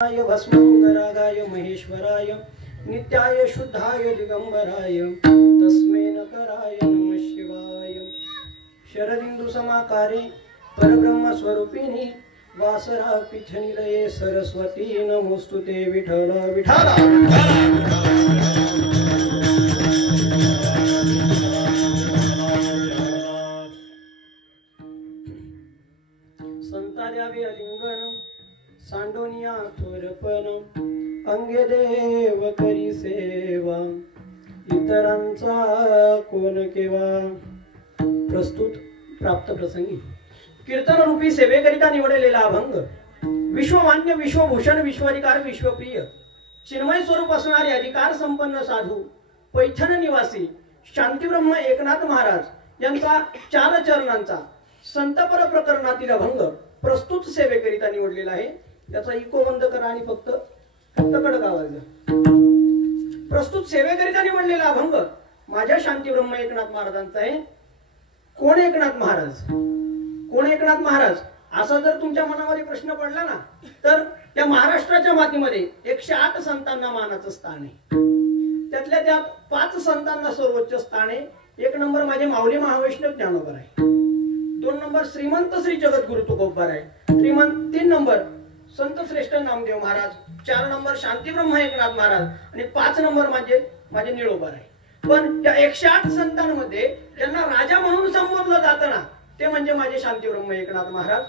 भस्मंगरागाय महेश्वराय नित्याय शुद्धाय दिगंबराय तस्मै नकराय नमः शिवाय। शरदिंदु समाकारे परब्रह्म स्वरूपिणी वासरा पीठनिलये सरस्वती नमोस्तुते विठ्ठल विठ्ठल। संतार्यावे अलिंगन सांडोनिया थोरपण अंगे देव करी सेवा इतरांचा कोण केवा। प्रस्तुत प्राप्त प्रसंगी कीर्तन रूपी सेवेकरिता निवडलेला अभंग विश्वमान्य विश्वभूषण विश्वाधिकार विश्वप्रिय चिन्मय स्वरूप असणारे अधिकार संपन्न साधू पैठण निवासी शांतीब्रह्म एकनाथ महाराज यांचा 4 चरणांचा संतपर प्रकरणातील अभंग प्रस्तुत सेवेकरिता निवडलेला आहे। त्याचा इको बंद करा आणि फक्त कडक आवाज द्या। प्रस्तुत सेवेकरिता निवडलेला अभंग माझ्या शांतीब्रह्म एकनाथ महाराजांचा आहे। कोण एकनाथ महाराज, कोण एकनाथ महाराज असा जर तुमच्या मनामध्ये प्रश्न पडला ना तर त्या महाराष्ट्राच्या मातीमध्ये 108 संतांना मानाचं स्थान आहे। त्यातल्या त्यात 5 संतांना सर्वोच्च स्थान आहे। 1 नंबर माझे माऊली महावैष्णव ज्ञानोबा आहे, 2 नंबर श्रीमंत श्री जगद्गुरु तुकोबा आहे, 3 नंबर संत श्रेष्ठ नामदेव महाराज, 4 नंबर शांतीब्रह्म एकनाथ महाराज आणि 5 नंबर माझे निळोबा आहे। पण या 108 संतांमध्ये ज्यांना राजा म्हणून संबोधलं जातं ना ते म्हणजे माझे शांतीब्रह्म एकनाथ महाराज।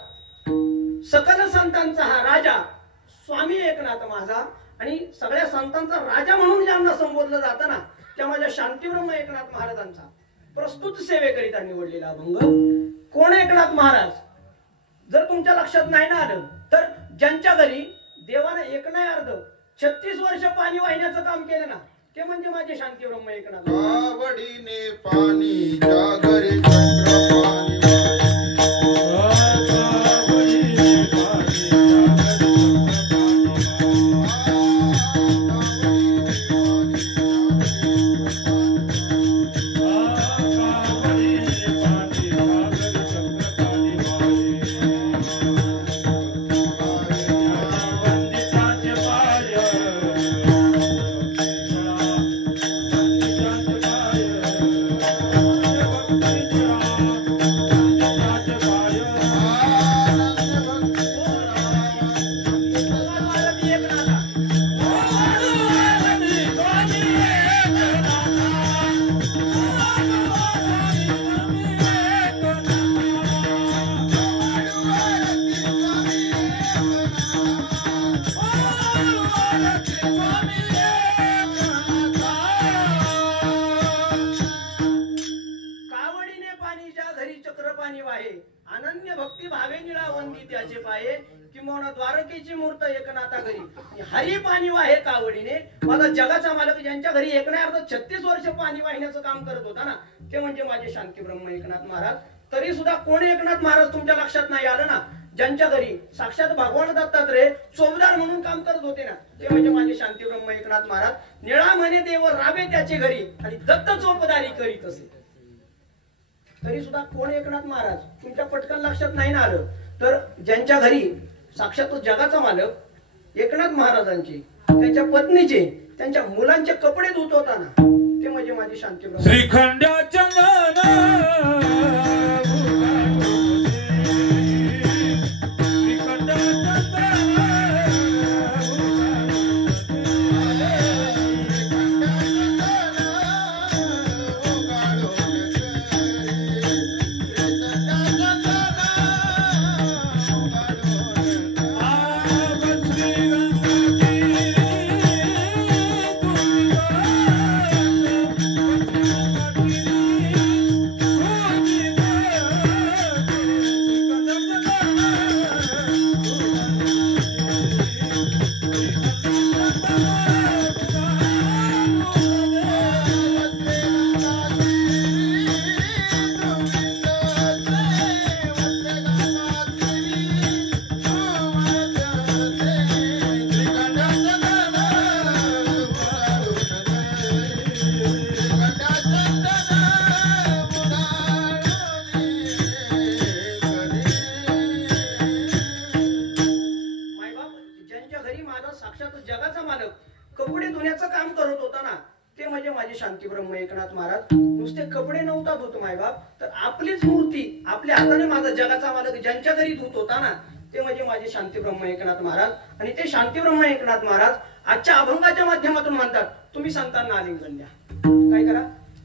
सकल संतांचा हा राजा स्वामी एकनाथ महाराज आणि सगळ्या संतांचा राजा म्हणून ज्यांना संबोधलं जातं ना त्या माझ्या शांतीब्रह्म एकनाथ महाराजांचा प्रस्तुत सेवेकरिता निवडलेला अभंग कोण एकनाथ महाराज जर तुमच्या लक्षात नाही ना आलं तर ज्यांच्या घरी देवाने एक नाही अर्ध 36 वर्ष पाणी वाहिण्याचं काम केलं ना ते म्हणजे माझे शांतीब्रह्म एकनाथ। आवडीने पाणी जागरे चक्रपाणी अनन्य भक्ती भावे निळा वंदी त्याचे पाये किंवा द्वारकेची मूर्त एकनाथा घरी हरी पाणी वाहे कावडीने। माझा जगाचा मालक ज्यांच्या घरी एक नाही अर्ध 36 वर्ष पाणी वाहिण्याचं काम करत होता ना ते म्हणजे माझे शांतीब्रह्म एकनाथ महाराज। तरी सुद्धा कोण एकनाथ महाराज तुमच्या लक्षात नाही आलं ना ज्यांच्या घरी साक्षात भगवान दत्तात्रय चौबदार म्हणून काम करत होते ना ते म्हणजे माझे शांतीब्रह्म एकनाथ महाराज। निळा म्हणे देव रावे त्याचे घरी आणि दत्त चौपदारी करीत असे। तरी सुद्धा कोण एकनाथ महाराज तुमच्या पटकन लक्षात नाही ना आलं तर ज्यांच्या घरी साक्षात तो जगाचा मालक एकनाथ महाराजांचे त्यांच्या पत्नीचे त्यांच्या मुलांचे कपडे धुत होताना ते म्हणजे माझे शांतीब्रह्म। श्रीखंडाच्या महाराज साक्षात जगाचा मालक कपडे धुण्याचं काम करत होता ना, ते म्हणजे माझे शांती ब्रह्म एकनाथ महाराज. नुसते कपडे नव्हता धुत मायबाप, तर आपलीच मूर्ती आपल्या हाताने माझा जगाचा मालक ज्यांच्या घरी धुत होता ना, ते म्हणजे माझे शांती ब्रह्म एकनाथ महाराज. आणि ते शांती ब्रह्म एकनाथ महाराज आजच्या अभंगाच्या माध्यमातून म्हणतात, तुम्ही संतांना आलिंगन द्या. काय करा?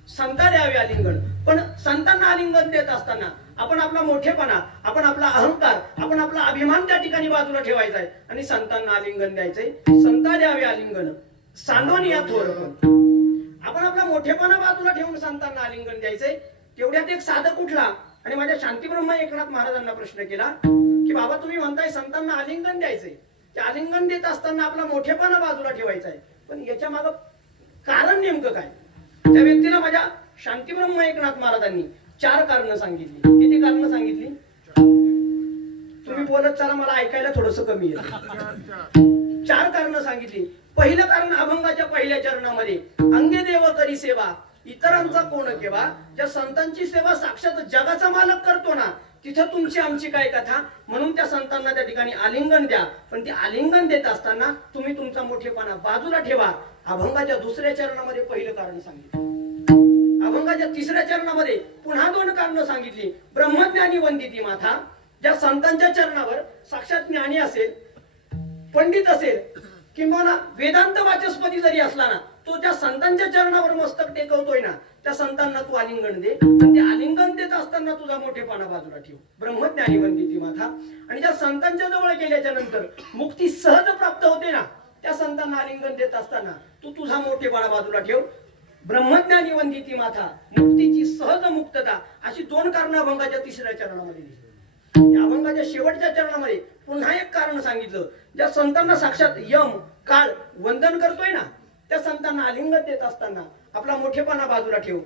संता द्यावे आलिंगन. पण संतांना आलिंगन देत असताना आपण आपला मोठेपणा, आपण आपला अहंकार, आपण आपला अभिमान त्या ठिकाणी बाजूला ठेवायचा आहे आणि संतांना आलिंगन द्यायचंय. संता द्यावे आलिंगन सांडोनी या थोरपण. आपण आपला मोठेपणा बाजूला ठेवून संतांना आलिंगन द्यायचंय. तेवढ्यात एक साधक उठला आणि माझ्या शांतीब्रह्म एकनाथ महाराजांना प्रश्न केला की बाबा तुम्ही म्हणताय संतांना आलिंगन द्यायचंय, ते आलिंगन देत असताना आपला मोठेपणा बाजूला ठेवायचा आहे, पण याच्या मागे कारण नेमकं काय? त्या व्यक्तीला माझ्या शांतीब्रह्म एकनाथ महाराजांनी 4 कारणं सांगितली. किती कारणं सांगितली? तुम्ही बोलत चला, मला ऐकायला थोडस कमी येतं. 4 कारणं सांगितली. पहिलं कारण अभंगाच्या पहिल्या चरणामध्ये, अंगे देव करी सेवा इतरांचा कोण केवा. ज्या संतांची सेवा साक्षात जगाचा मालक करतो ना, तिथं तुमची आमची काय कथा. म्हणून त्या संतांना त्या ठिकाणी आलिंगन द्या, पण ते आलिंगन देत असताना तुम्ही तुमचा मोठेपणा बाजूला ठेवा. अभंगाच्या 2ऱ्या चरणामध्ये पहिलं कारण सांगितलं. अभंगाच्या 3ऱ्या चरणामध्ये पुन्हा 2 कारणं सांगितली. ब्रह्मज्ञानी वंदिती माथा, ज्या संतांच्या चरणावर साक्षात ज्ञानी असेल, पंडित असेल, किंवा वेदांत वाचस्पती जरी असला ना, तो त्या संतांच्या चरणावर मस्तक टेकवतोय ना, त्या संतांना तू आलिंगन दे. पण ते आलिंगन देत असताना तुझा मोठेपणा बाजूला ठेव. ब्रह्मज्ञानी वंदिती माथा. आणि ज्या संतांच्या जवळ गेल्याच्या नंतर मुक्ती सहज प्राप्त होते ना, त्या संतांना आलिंगन देत असताना तू तुझा मोठेपणा बाजूला ठेव. ब्रह्मज्ञानी वंदिती माथा, मुक्तीची सहज मुक्तता, अशी 2 कारणं अभंगाच्या 3ऱ्या चरणामध्ये दिली. अभंगाच्या शेवटच्या चरणामध्ये पुन्हा एक कारण सांगितलं. ज्या संतांना साक्षात यम काळ वंदन करतोय ना, त्या संतांना आलिंगन देत असताना आपला मोठेपणा बाजूला ठेव.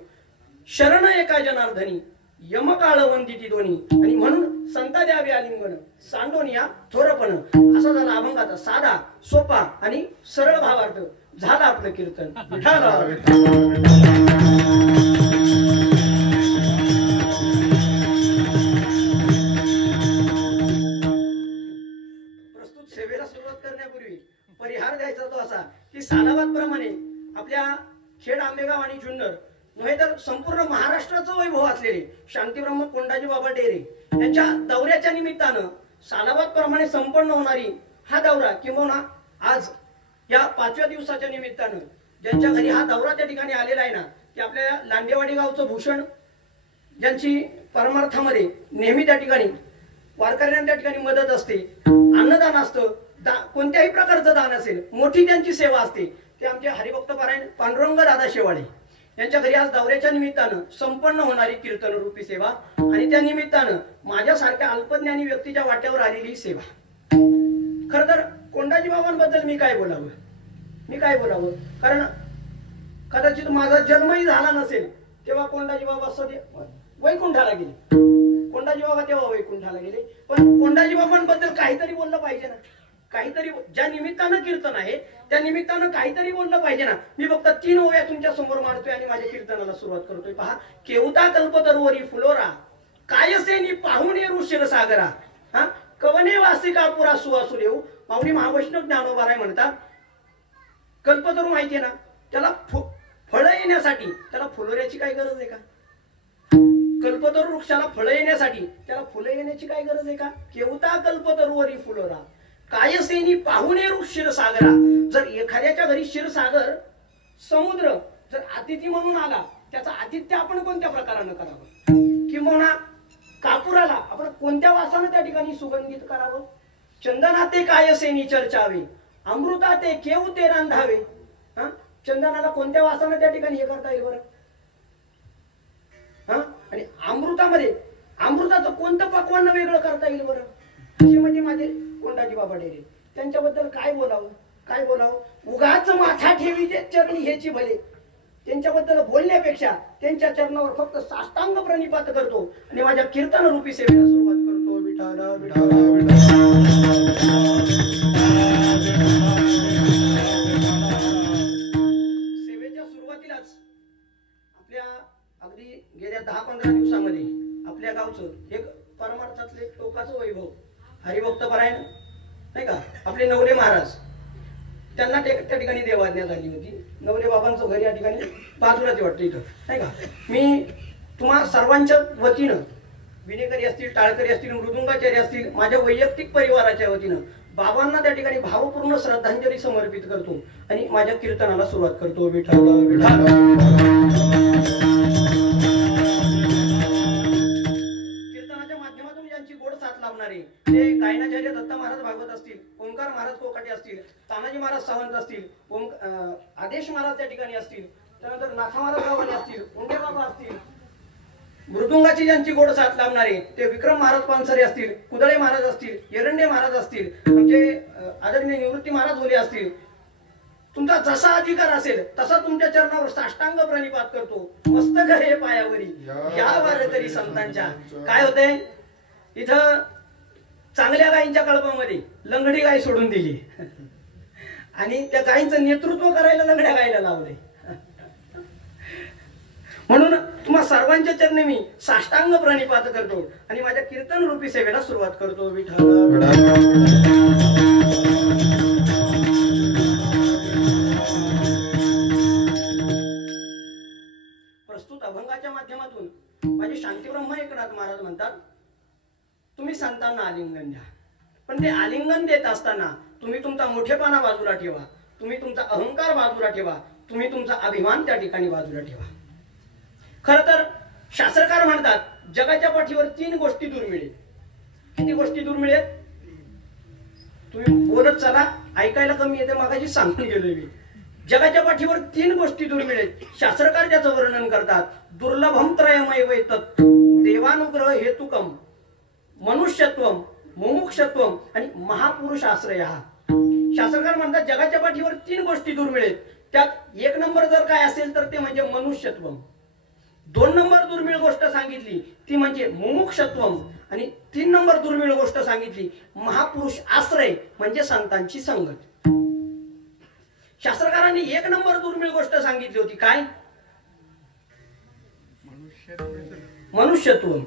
शरण एका जनार्दनी यम काळ वंदिती दोन्ही. आणि म्हणून संता द्यावे आलिंगन सांडोनिया थोरपण. असा झाला अभंगाचा साधा, सोपा आणि सरळ भावार्थ. झालं आपलं कीर्तन. प्रस्तुत सेवेला सुरुवात करण्यापूर्वी परिहार द्यायचा तो असा की सालाबाद प्रमाणे आपल्या खेड, आंबेगाव आणि जुन्नर नव्हे तर संपूर्ण महाराष्ट्राचं वैभव असलेले शांतीब्रह्म कोंडाजी बाबा डेरे यांच्या दौऱ्याच्या निमित्तानं सालाबाद प्रमाणे संपन्न होणारी हा दौरा, किंवा आज या 5व्या दिवसाच्या निमित्तानं ज्यांच्या घरी हा दौरा त्या ठिकाणी आलेला आहे ना, ते आपल्या लांडेवाडी गावचं भूषण, ज्यांची परमार्थामध्ये नेहमी त्या ठिकाणी वारकऱ्यांना त्या ठिकाणी मदत असते, अन्नदान असतं, कोणत्याही प्रकारचं दान असेल, मोठी त्यांची सेवा असते, ते आमचे हरिभक्त पारायण पांडुरंग दादा शेवाळे यांच्या घरी आज दौऱ्याच्या निमित्तानं संपन्न होणारी कीर्तन रूपी सेवा आणि त्या निमित्तानं माझ्यासारख्या अल्पज्ञानी व्यक्तीच्या वाट्यावर आलेली सेवा. खर तर कोंडाजी बाबांबद्दल मी काय बोलावं, कारण कदाचित माझा जन्मही झाला नसेल तेव्हा कोंडाजी बाबा सदैव वैकुंठाला गेले. कोंडाजी बाबा तेव्हा वैकुंठाला गेले. पण कोंडाजी बाबांबद्दल काहीतरी बोललं पाहिजे ना, काहीतरी ज्या निमित्तानं कीर्तन आहे त्या निमित्तानं काहीतरी बोललं पाहिजे ना. मी फक्त 3 ओव्या तुमच्या समोर मांडतोय आणि माझ्या कीर्तनाला सुरुवात करतोय. पहा. केवता कल्पतरुवरी फुलोरा, कायसेनी पाहुण येरू क्षीरसागरा. हा, कवने वासिका पुरा सुवासुदेव. माऊली महावैष्णव ज्ञानोबाराय म्हणतात, कल्पतरू माहितीये ना, त्याला फळं येण्यासाठी त्याला फुलोऱ्याची काय गरज आहे का? कल्पतरू वृक्षाला फळं येण्यासाठी त्याला फुलं येण्याची काय गरज आहे का? केवता कल्पतरुवरी फुलोरा, कायसेनी पाहुणे क्षीरसागरा. जर एखाद्याच्या घरी क्षीरसागर समुद्र जर अतिथी म्हणून आला, त्याचा आतिथ्य आपण कोणत्या प्रकारानं करावं, किंवा कापुराला आपण कोणत्या वासानं त्या ठिकाणी सुगंधित करावं. चंदनाते कायसेनी चर्चावे, अमृताते केव ते रांधावे. चंदनाला कोणत्या वासानं त्या ठिकाणी हे करता येईल बरं? आणि अमृताचं कोणतं पक्वान वेगळं करता येईल बरं? असे म्हणजे माझे कोंडाजी बाबा डेरे. त्यांच्याबद्दल काय बोलावं? उगाच माथा ठेवी चरणी ह्याची भले. त्यांच्याबद्दल बोलण्यापेक्षा त्यांच्या चरणावर फक्त साष्टांग प्रणिपात करतो आणि माझ्या कीर्तन रूपी सेवेला सुरुवात करतो. विठाला विठाला सेवेच्या सुरुवातीलाच आपल्या अगदी गेल्या 10-15 दिवसामध्ये आपल्या गावचं एक परमार्थातले टोकाचं वैभव हरिभक्त पारायण नाही का, आपले नवले महाराज त्यांना त्या ठिकाणी देवाज्ञा झाली होती. नवरे बाबांचं घर या ठिकाणी बाजूलाच वाटतं इथं, नाही का. मी तुम्हा सर्वांच्या वतीनं, विनेकरी असतील, टाळकरी असतील, मृदुंगाचार्य असतील, माझ्या वैयक्तिक परिवाराच्या वतीनं बाबांना त्या ठिकाणी भावपूर्ण श्रद्धांजली समर्पित करतो आणि माझ्या कीर्तनाला सुरुवात करतो. विठ्ठल विठ्ठल. कीर्तनाच्या माध्यमातून ज्यांची गोड साथ लाभणारे ते गायनाचार्य दत्ता महाराज भागवत असतील, ओंकार महाराज कोकाटे असतील, तानाजी महाराज सावंत असतील, आदेश महाराज त्या ठिकाणी असतील, त्यानंतर नाथा महाराज गावाने असतील, उंडे बाबा असतील, मृदुंगाची ज्यांची गोड साथ लाभणारे ते विक्रम महाराज पानसरे असतील, कुदळे महाराज असतील, एरंडे महाराज असतील, आमचे आदरणीय निवृत्ती महाराज होले असतील. तुमचा जसा अधिकार असेल तसा तुमच्या चरणावर साष्टांग प्रणिपात करतो. मस्तक हे पायावरी या वारकरी संतांच्या. काय होतंय इथं, चांगल्या गायींच्या कळपामध्ये लंगडी गाय सोडून दिली आणि त्या गायींचं नेतृत्व करायला लंगड्या गायला लावलंय. म्हणून तुम्हा सर्वांच्या चरणी मी साष्टांग प्रणिपात करतो आणि माझ्या कीर्तन रूपी सेवेला सुरुवात करतो. विठ्ठल. प्रस्तुत अभंगाच्या माध्यमातून माझे शांतीब्रह्म एकनाथ महाराज म्हणतात, तुम्ही संतांना आलिंगन द्या, पण ते आलिंगन देत असताना तुम्ही तुमचा मोठेपणा बाजूला ठेवा, तुम्ही तुमचा अहंकार बाजूला ठेवा, तुम्ही तुमचा अभिमान त्या ठिकाणी बाजूला ठेवा. खर तर शास्त्रकार म्हणतात जगाच्या पाठीवर 3 गोष्टी दुर्मिळ आहेत. किती गोष्टी दुर्मिळ आहेत? तुम्ही बोलत चला, ऐकायला कमी येते, मागाशी सांगून गेलोय मी. जगाच्या पाठीवर 3 गोष्टी दुर्मिळ आहेत. शास्त्रकार ज्याचं वर्णन करतात, दुर्लभम त्रयमय तत् देवानुग्रह हेतुकम मनुष्यत्वम मुमुक्षत्वम आणि महापुरुष आश्रय. शास्त्रकार म्हणतात जगाच्या पाठीवर 3 गोष्टी दुर्मिळ आहेत. त्यात 1 नंबर जर काय असेल तर ते म्हणजे मनुष्यत्वम, 2 नंबर दुर्मिळ गोष्ट सांगितली ती म्हणजे मुमुक्षत्वम आणि 3 नंबर दुर्मिळ गोष्ट सांगितली महापुरुष आश्रय म्हणजे संतांची संगत. शास्त्रकारांनी 1 नंबर दुर्मिळ गोष्ट सांगितली होती काय? मनुष्यत्वम.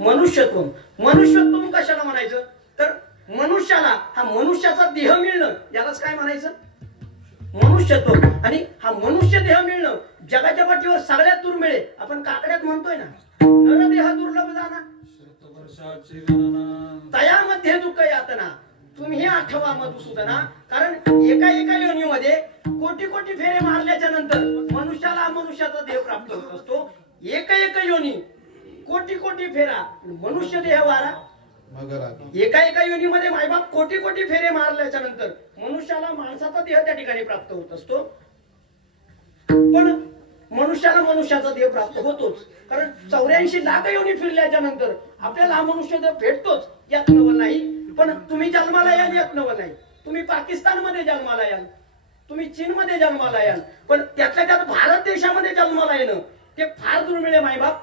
मनुष्यत्वम. मनुष्यत्वम कशाला म्हणायचं तर मनुष्याला हा मनुष्याचा देह मिळणं यालाच काय म्हणायचं? मनुष्यत्व. आणि हा मनुष्य देह मिळणं जगाच्या पाठीवर सगळ्यात दुर्मिळ आहे. आपण काकड्यात म्हणतोय ना, नरदेह दुर्लभ जाना तयामध्ये दुःख यातना. तुम्ही आठवा मधुसूदना, कारण एका योनीमध्ये कोटी कोटी फेरे मारल्याच्या नंतर मनुष्याला मनुष्याचा देह प्राप्त होत असतो. एक योनी कोटी कोटी फेरा मनुष्य देह वारा. एका योनीमध्ये मायबाप कोटी कोटी फेरे मारल्याच्या नंतर मनुष्याला माणसाचा देह त्या ठिकाणी प्राप्त होत असतो. पण मनुष्याला मनुष्याचा देह प्राप्त होतोच, कारण 84 लाख योनी फिरल्याच्या नंतर आपल्याला हा मनुष्य देह भेटतोच, यात नवल नाही. पण तुम्ही जन्माला याल यात नवल नाही. तुम्ही पाकिस्तानमध्ये जन्माला याल, तुम्ही चीनमध्ये जन्माला याल, पण त्यातल्या त्यात भारत देशामध्ये जन्माला येणं ते फार दुर्मिळ आहे. मायबाप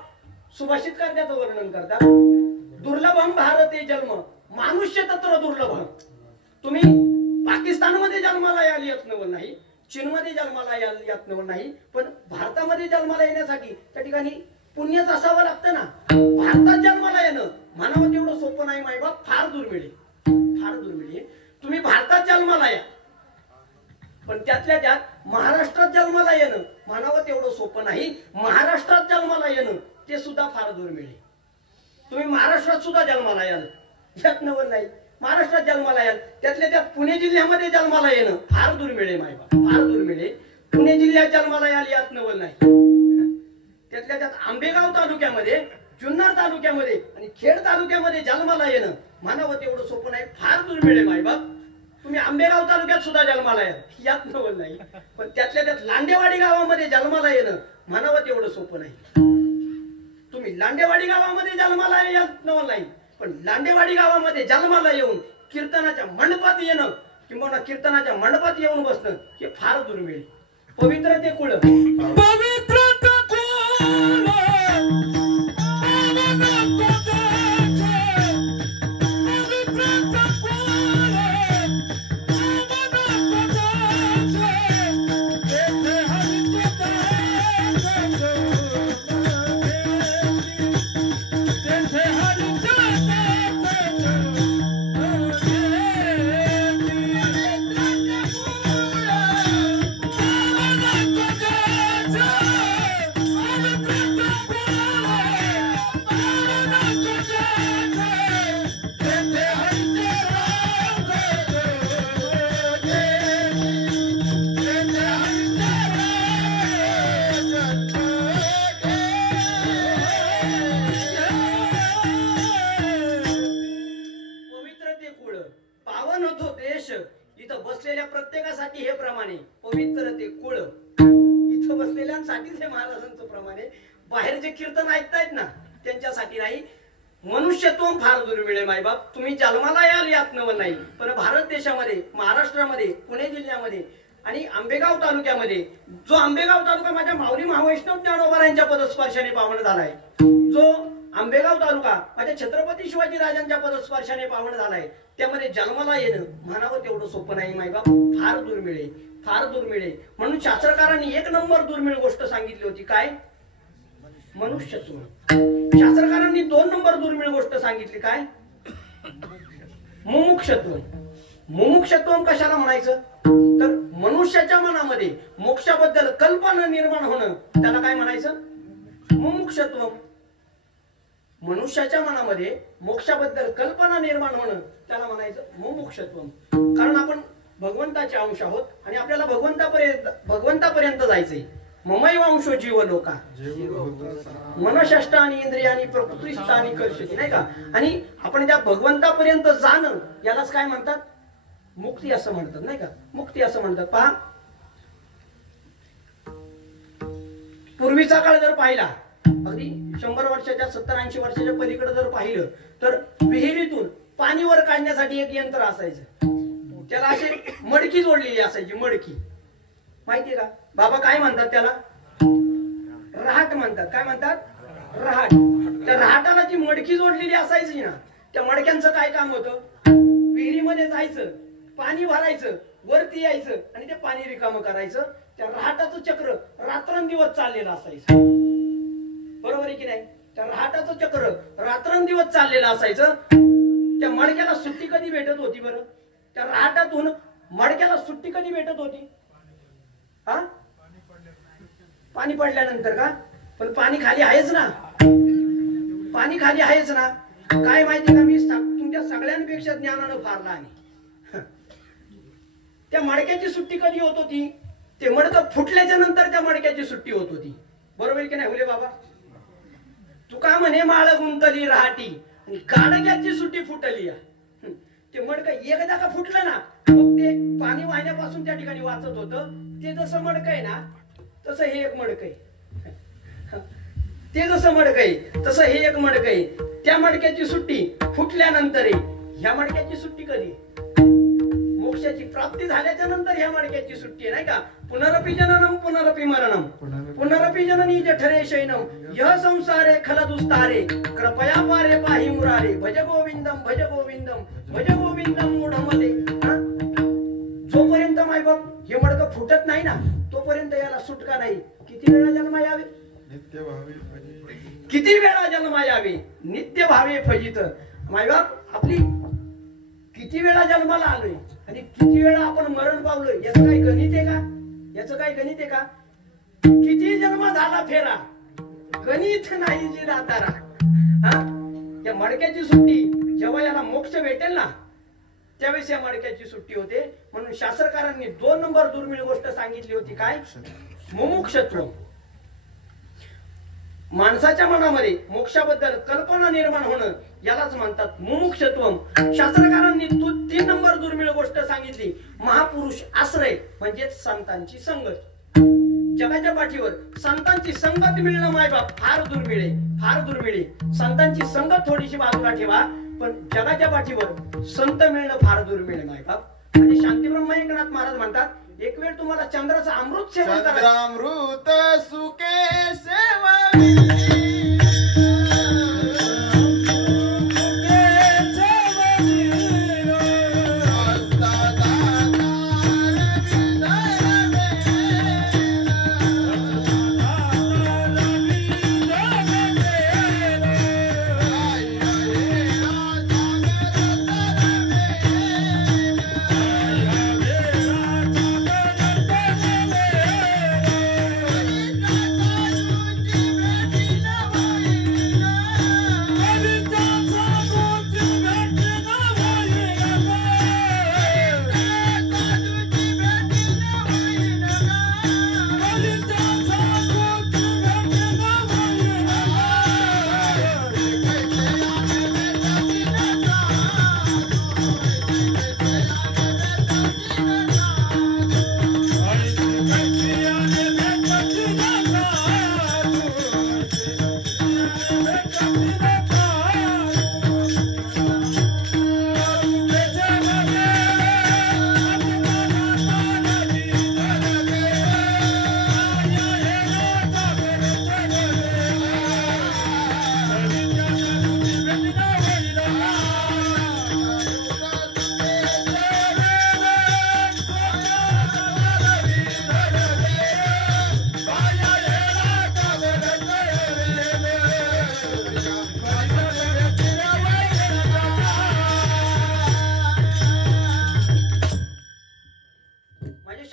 सुभाषितकार त्याचं वर्णन करतात, दुर्लभम भारते जन्म मानुष्य तत्र दुर्लभ. तुम्ही पाकिस्तानमध्ये जन्माला याल यात नवल नाही, चीनमध्ये जन्माला याल यात नवल नाही, पण भारतामध्ये जन्माला येण्यासाठी त्या ठिकाणी पुण्यच असावं लागतं ना. भारतात जन्माला येणं म्हणावं तेवढं सोपं नाही मायबाप, फार दुर्मिळ आहे, फार दुर्मिळ आहे. तुम्ही भारतात जन्माला या, पण त्यातल्या त्यात महाराष्ट्रात जन्माला येणं म्हणावं तेवढं सोपं नाही. महाराष्ट्रात जन्माला येणं ते सुद्धा फार दुर्मिळ आहे. तुम्ही महाराष्ट्रात सुद्धा जन्माला याल यात नवल नाही, महाराष्ट्रात जन्माला याल, त्यातल्या त्यात पुणे जिल्ह्यामध्ये जन्माला येणं फार दुर्मिळ आहे मायबा, फार दुर्मिळ आहे. पुणे जिल्ह्यात जन्माला याल यात नवल नाही, त्यातल्या त्यात आंबेगाव तालुक्यामध्ये, जुन्नर तालुक्यामध्ये आणि खेड तालुक्यामध्ये जन्माला येणं म्हणावं तेवढं सोपं नाही, फार दुर्मिळ आहे मायबाप. तुम्ही आंबेगाव तालुक्यात सुद्धा जन्माला याल यात नवल नाही, पण त्यातल्या त्यात लांडेवाडी गावामध्ये जन्माला येणं म्हणावं तेवढं सोपं नाही. तुम्ही लांडेवाडी गावामध्ये जन्माला यात नवल नाही, पण लांडेवाडी गावामध्ये जन्माला येऊन कीर्तनाच्या मंडपात येणं किंवा कीर्तनाच्या मंडपात येऊन बसणं हे फार दुर्मिळ. पवित्र ते कुळ, पवित्र बसलेल्या प्रत्येकासाठी हे प्रमाण आहे. पवित्र ते कुळ इथं बसलेल्यांसाठीच हे महाराजांचं प्रमाण आहे. बाहेर जे कीर्तन ऐकतायत ना त्यांच्यासाठी नाही. मनुष्यत्व फार दुर्मिळ आहे मायबाप. तुम्ही जन्माला याल यात नवं नाही, पण भारत देशामध्ये, महाराष्ट्रामध्ये, पुणे जिल्ह्यामध्ये आणि आंबेगाव तालुक्यामध्ये, जो आंबेगाव तालुका माझ्या माऊली महावैष्णव ज्ञानोबा यांच्या पदस्पर्शाने पावन झालाय, जो आंबेगाव तालुका माझ्या छत्रपती शिवाजी राजांच्या पदस्पर्शाने पावन झालाय, त्यामध्ये जन्माला येणं म्हणावं तेवढं सोपं नाही मायबाप. फार दुर्मिळ आहे, फार दुर्मिळ आहे. म्हणून शास्त्रकारांनी एक नंबर दुर्मिळ गोष्ट सांगितली होती. काय? मनुष्यत्व. शास्त्रकारांनी 2 नंबर दुर्मिळ गोष्ट सांगितली. काय? मुमुक्षत्व. मुमुक्षत्व कशाला म्हणायचं तर मनुष्याच्या मनामध्ये मोक्षाबद्दल कल्पना निर्माण होणं त्याला काय म्हणायचं? मुमुक्षत्व. मनुष्याच्या मनामध्ये मोक्षाबद्दल कल्पना निर्माण होणं त्याला म्हणायचं मुमुक्षत्व. कारण आपण भगवंताचे अंश आहोत आणि आपल्याला भगवंतापर्यंत जायचंय. ममैव अंशो जीव लोका मनःषष्ठानी इंद्रियानी प्रकृतिस्थानी कर्षति, नाही का? आणि आपण त्या भगवंतापर्यंत जाणं यालाच काय म्हणतात? मुक्ती असं म्हणतात, नाही का? मुक्ती असं म्हणतात. पहा, पूर्वीचा काळ जर पाहिला, अगदी 100 वर्षाच्या 70-80 वर्षाच्या पलीकडे जर पाहिलं तर विहिरीतून पाणी वर काढण्यासाठी एक यंत्र असायचं. त्याला अशी मडकी जोडलेली असायची. मडकी माहितीये का? बाबा काय म्हणतात त्याला? रहाट म्हणतात. काय म्हणतात? रहाट. त्या रहाटाला जी मडकी जोडलेली असायची ना, त्या मडक्यांचं काय काम होतं? विहिरीमध्ये जायचं, पाणी भरायचं, वरती यायचं आणि ते पाणी रिकामं करायचं. त्या रहाटाचं चक्र रात्रंदिवस चाललेलं असायचं. बरोबर आहे की नाही? त्या रहाटाचं चक्र रात्रंदिवस चाललेलं असायचं. त्या मडक्याला सुट्टी कधी भेटत होती बरं? त्या रहाटातून मडक्याला सुट्टी कधी भेटत होती? हा, पाणी पडल्यानंतर का? पण पाणी खाली आहेच ना, पाणी खाली आहेच ना. काय माहिती का, मी तुमच्या सगळ्यांपेक्षा ज्ञानानं फार लहान आहे. त्या मडक्याची सुट्टी कधी होत होती? ते मडकं फुटल्याच्या नंतर त्या मडक्याची सुट्टी होत होती. बरोबर की नाही हुले बाबा? तुका म्हणे माळ गुंतली रहाटी आणि गाडग्याची सुट्टी फुटली. ते मडकं एकदा का फुटलं ना, मग ते पाणी वाहण्यापासून त्या ठिकाणी वाचत होतं. ते जसं मडकं आहे ना, तसं हे एक मडकं आहे. ते जसं मडकं आहे तसं हे एक मडकं आहे. त्या मडक्याची सुट्टी फुटल्यानंतर आहे. ह्या मडक्याची सुट्टी कधी? मोक्षाची प्राप्ती झाल्याच्या नंतर ह्या मडक्याची सुट्टी आहे, नाही का? पुनरपि जननम पुनरपि मरणम पुनरपि जननी जठरे शयनम यह संसारे खलदुस्तारे कृपया पारे पाहि मुरारे भज गोविंदम भज गोविंदम भज गोविंदम मूढमते. जोपर्यंत मायबाप हे मडकं फुटत नाही ना, तोपर्यंत याला सुटका नाही. किती वेळा जन्मा यावे? नित्य भावे. किती वेळा जन्मा यावे? नित्य भावे फजित. मायबाप आपली किती वेळा जन्माला आलोय आणि किती वेळा आपण मरण पावलोय, याचं काही गणित आहे का? याचं काही गणित आहे का? किती जन्म झाला फेरा, गणित नाही जी दातारा. या मडक्याची सुट्टी जेव्हा याला मोक्ष भेटेल ना, त्यावेळेस या मडक्याची सुट्टी होते. म्हणून शास्त्रकारांनी 2 नंबर दुर्मिळ गोष्ट सांगितली होती. काय? मुमुक्षत्व. माणसाच्या मनामध्ये मोक्षाबद्दल कल्पना निर्माण होणं यालाच म्हणतात मुमुक्षत्व. शास्त्रकारांनी 3 नंबर दुर्मिळ गोष्ट सांगितली. महापुरुष आश्रय म्हणजे संतांची संगत. जगाच्या पाठीवर संतांची संगत मिळणं मायबाप फार दुर्मिळ आहे, फार दुर्मिळ आहे. संतांची संगत थोडीशी बाजूला ठेवा, पण जगाच्या पाठीवर संत मिळणं फार दुर्मिळ आहे मायबाप. आणि शांतीब्रह्म एकनाथ महाराज म्हणतात, एक वेळ तुम्हाला चंद्राचं अमृत सेवन करायचं. चंद्रामृत सुखे सेवा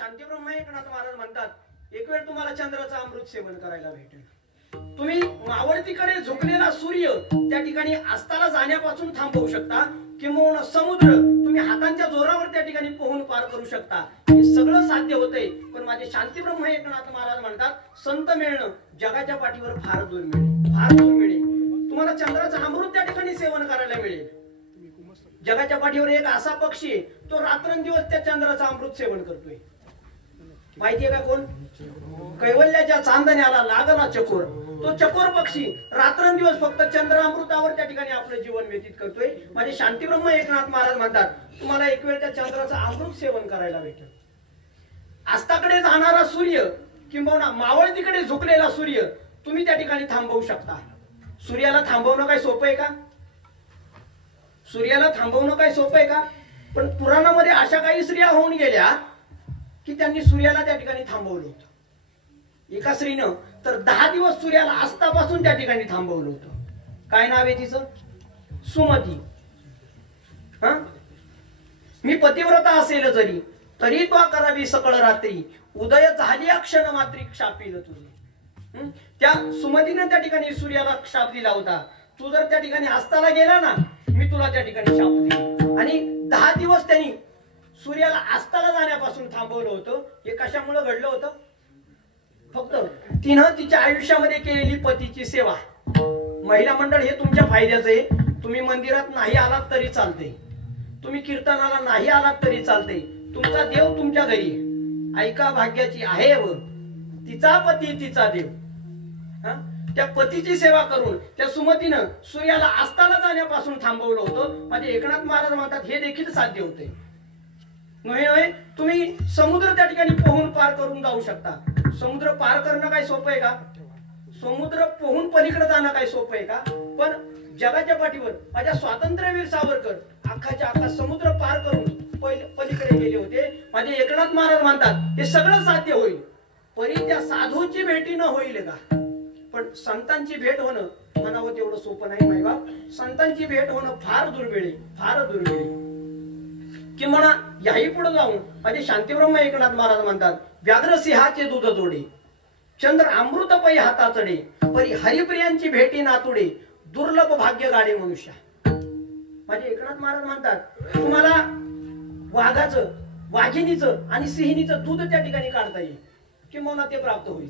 शांतीब्रह्म एकनाथ महाराज म्हणतात एक वेळ तुम्हाला चंद्राचं अमृत सेवन करायला भेटेल. तुम्ही मावळतीकडे झुकलेला सूर्य त्या ठिकाणी अस्ताला जाण्यापासून थांबवू शकता, किंवा समुद्र तुम्ही हातांच्या जोरावर त्या ठिकाणी पोहून पार करू शकता. हे सगळं साध्य होतंय. पण माझे शांतीब्रह्म एकनाथ महाराज म्हणतात संत मिळणं जगाच्या पाठीवर फार दुर्मिळ, फार दुर्मिळ. तुम्हाला चंद्राचं अमृत त्या ठिकाणी सेवन करायला मिळेल. जगाच्या पाठीवर एक असा पक्षी आहे तो रात्रंदिवस त्या चंद्राचं अमृत सेवन करतोय. माहितीये का कोण? कैवल्याच्या चांदण्याला लागला चकोर. तो चकोर पक्षी रात्रंदिवस फक्त चंद्र अमृतावर त्या ठिकाणी आपलं जीवन व्यतीत करतोय. माझे शांतीब्रह्म एकनाथ महाराज म्हणतात तुम्हाला एक वेळ त्या चंद्राचं अमृत सेवन करायला भेटेल. अस्ताकडे जाणारा सूर्य किंवा मावळतीकडे झुकलेला सूर्य तुम्ही त्या ठिकाणी थांबवू शकता. सूर्याला थांबवणं काय सोपं आहे का? सूर्याला थांबवणं काय सोपं आहे का? पण पुराणामध्ये अशा काही स्त्रिया होऊन गेल्या की त्यांनी सूर्याला त्या ठिकाणी थांबवलं होतं. एका स्त्रीनं तर 10 दिवस सूर्याला अस्तापासून त्या ठिकाणी थांबवलं होतं. काय नाव आहे तिचं? सुमती. हा, मी पतिव्रता असेल जरी तरी तो करावी सकळ रात्री, उदय झाली अक्षण मात्री क्षापील तुझे. त्या सुमतीने त्या ठिकाणी सूर्याला शाप दिला होता, तू जर त्या ठिकाणी अस्ताला गेला ना मी तुला त्या ठिकाणी शाप देईन. आणि 10 दिवस त्यांनी सूर्याला अस्ताला जाण्यापासून थांबवलं होतं. हे कशामुळे घडलं होतं? फक्त तिनं तिच्या आयुष्यामध्ये केलेली पतीची सेवा. महिला मंडळ हे तुमच्या फायद्याचं आहे. तुम्ही मंदिरात नाही आलात तरी चालते, तुम्ही कीर्तनाला नाही आलात तरी चालते, तुमचा देव तुमच्या घरी आहे. ऐका भाग्याची आहे व तिचा पती तिचा देव. त्या पतीची सेवा करून त्या सुमतीनं सूर्याला अस्ताला जाण्यापासून थांबवलं होतं. माझे एकनाथ महाराज म्हणतात हे देखील साध्य होते. नव्हे तुम्ही समुद्र त्या ठिकाणी पोहून पार करून जाऊ शकता. समुद्र पार करणं काय सोपं आहे का? समुद्र पोहून पलीकडे जाणं काय सोपं आहे का? पण जगाच्या पाठीवर माझ्या स्वातंत्र्यवीर सावरकर अख्खाच्या अख्खा समुद्र पार करून पलीकडे गेले होते. माझे एकनाथ महाराज म्हणतात हे सगळं साध्य होईल, परी त्या साधूची भेटी न होईल का? पण संतांची भेट होणं म्हणावं तेवढं सोपं नाही मायबाप. संतांची भेट होणं फार दुर्मिळ आहे, फार दुर्मिळ आहे. कि म्हणा याही पुढे जाऊन माझे शांतीब्रह्म एकनाथ महाराज म्हणतात व्याघ्र सिंहाचे दूध जोडे, चंद्र अमृत पै हाताचडे, परी हरिप्रियांची भेटी नातुडे, दुर्लभ भाग्य गाडे मनुष्य. माझे एकनाथ महाराज म्हणतात तुम्हाला वाघाचं, वाघिणीचं आणि सिंहिणीचं दूध त्या ठिकाणी काढता येईल, किंवा ते प्राप्त होईल.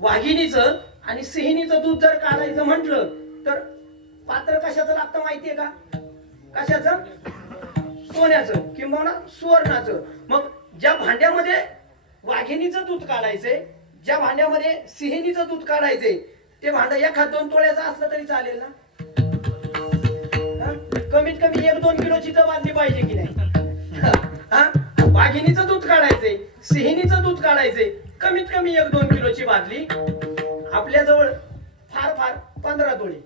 वाघिणीचं आणि सिंहिणीचं दूध जर काढायचं म्हटलं तर पात्र कशाचं लागतं माहितीये का? कशाचं? सोन्याचं किंवा सुवर्णाचं. मग ज्या भांड्यामध्ये वाघिणीचं दूध काढायचंय, ज्या भांड्यामध्ये सिंहिणीचं दूध काढायचंय, ते भांड 1-2 तोळ्याचं असलं तरी चालेल ना? कमीत कमी 1-2 किलोची तर बादली पाहिजे की नाही? वाघिणीचं दूध काढायचंय, सिंहिणीचं दूध काढायचंय, कमीत कमी 1-2 किलोची बादली. आपल्या जवळ फार फार 15 तोळे,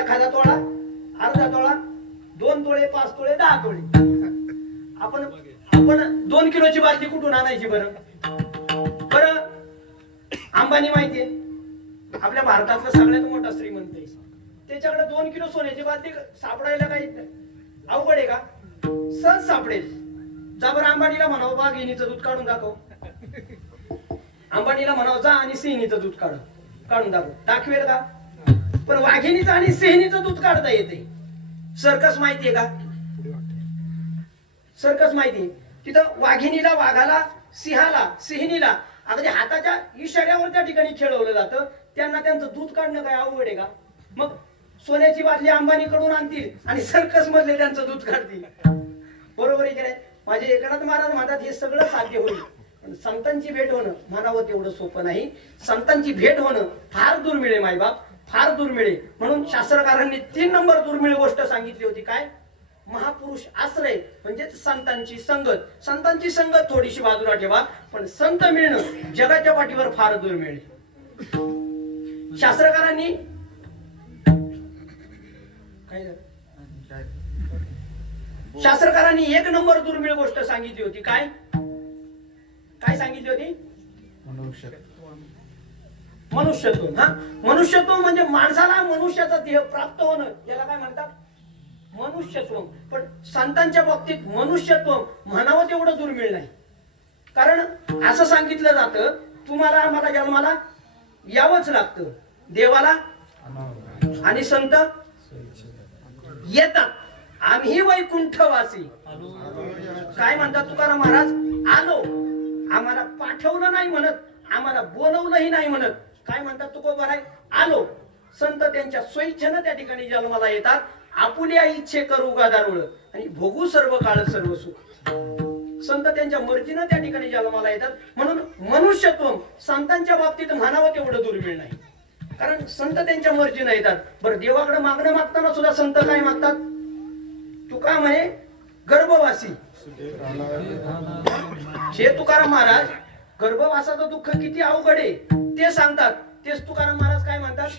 एखादा तोळा, अर्धा तोळा, 2 तोळे, 5 तोळे, 10 तोळे. आपण 2 किलोची बादली कुठून आणायची बरं? बरं अंबानी माहितीये आपल्या भारतातलं सगळ्यात मोठा श्रीमंत आहे, त्याच्याकडे 2 किलो सोन्याची बादली सापडायला काही अवघड आहे का? सहज सापडेल. जा बरं अंबानीला म्हणावं वाघिणीचं दूध काढून दाखव, अंबानीला म्हणावं जा आणि सिंहिणीचं दूध काढून दाखव, दाखवेल का? पण वाघिणीचं आणि सिंहिणीचं दूध काढता येते. सर्कस माहितीये का? सर्कस माहिती? तिथं वाघिणीला वाघाला, सिंहाला सिंहिणीला अगदी हाताच्या इशाऱ्यावर त्या ठिकाणी खेळवलं जातं. त्यांना त्यांचं दूध काढणं काय अवघड आहे का? मग सोन्याची बादली अंबानीकडून आणतील आणि सर्कस मधले त्यांचं दूध काढतील. बरोबर आहे की नाही? माझे एकनाथ महाराज म्हणतात हे सगळं साध्य होईल, पण संतांची भेट होणं म्हणावं तेवढं सोपं नाही. संतांची भेट होणं फार दुर्मिळ आहे मायबाप, फार दुर्मिळ आहे. म्हणून शास्त्रकारांनी 3 नंबर दुर्मिळ गोष्ट सांगितली होती. काय? महापुरुष आश्रय म्हणजे संतांची संगत. संतांची संगत थोडीशी बाजूला ठेवा, पण संत मिळणं जगाच्या पाठीवर फार दुर्मिळ आहे. शास्त्रकारांनी काय शास्त्रकारांनी 1 नंबर दुर्मिळ गोष्ट सांगितली होती. काय काय सांगितली होती? मनुष्यत्व. मनुष्यत्व म्हणजे माणसाला मनुष्याचा देह प्राप्त होणं, याला काय म्हणतात? मनुष्यत्व. पण संतांच्या बाबतीत मनुष्यत्व म्हणावं तेवढं दुर्मिळ नाही. कारण असं सांगितलं जातं तुम्हाला आम्हाला जन्माला यावंच लागतं, देवाला आणि संत येतात, आम्ही वैकुंठवासी. काय म्हणतात तुकाराम महाराज, आलो, आम्हाला पाठवलं नाही म्हणत, आम्हाला बोलवलंही नाही म्हणत. काय म्हणतात तुकोबाराय, आलो. संत त्यांच्या स्वेच्छेनं त्या ठिकाणी जन्माला येतात. आपुल्या इच्छे करू गादारुळ आणि भोगू सर्व काळ सर्व सुख. संत त्यांच्या मर्जीनं त्या ठिकाणी जन्माला येतात. म्हणून मनुष्यत्व संतांच्या बाबतीत म्हणावं तेवढं दुर्मिळ नाही, कारण संत त्यांच्या मर्जीनं येतात. बरं, देवाकडे मागणं मागताना सुद्धा संत काय मागतात, तुका म्हणे गर्भवासी. हे तुकाराम महाराज गर्भवासाचं दुःख किती अवघड आहे ते सांगतात. तेच तुकाराम महाराज काय म्हणतात,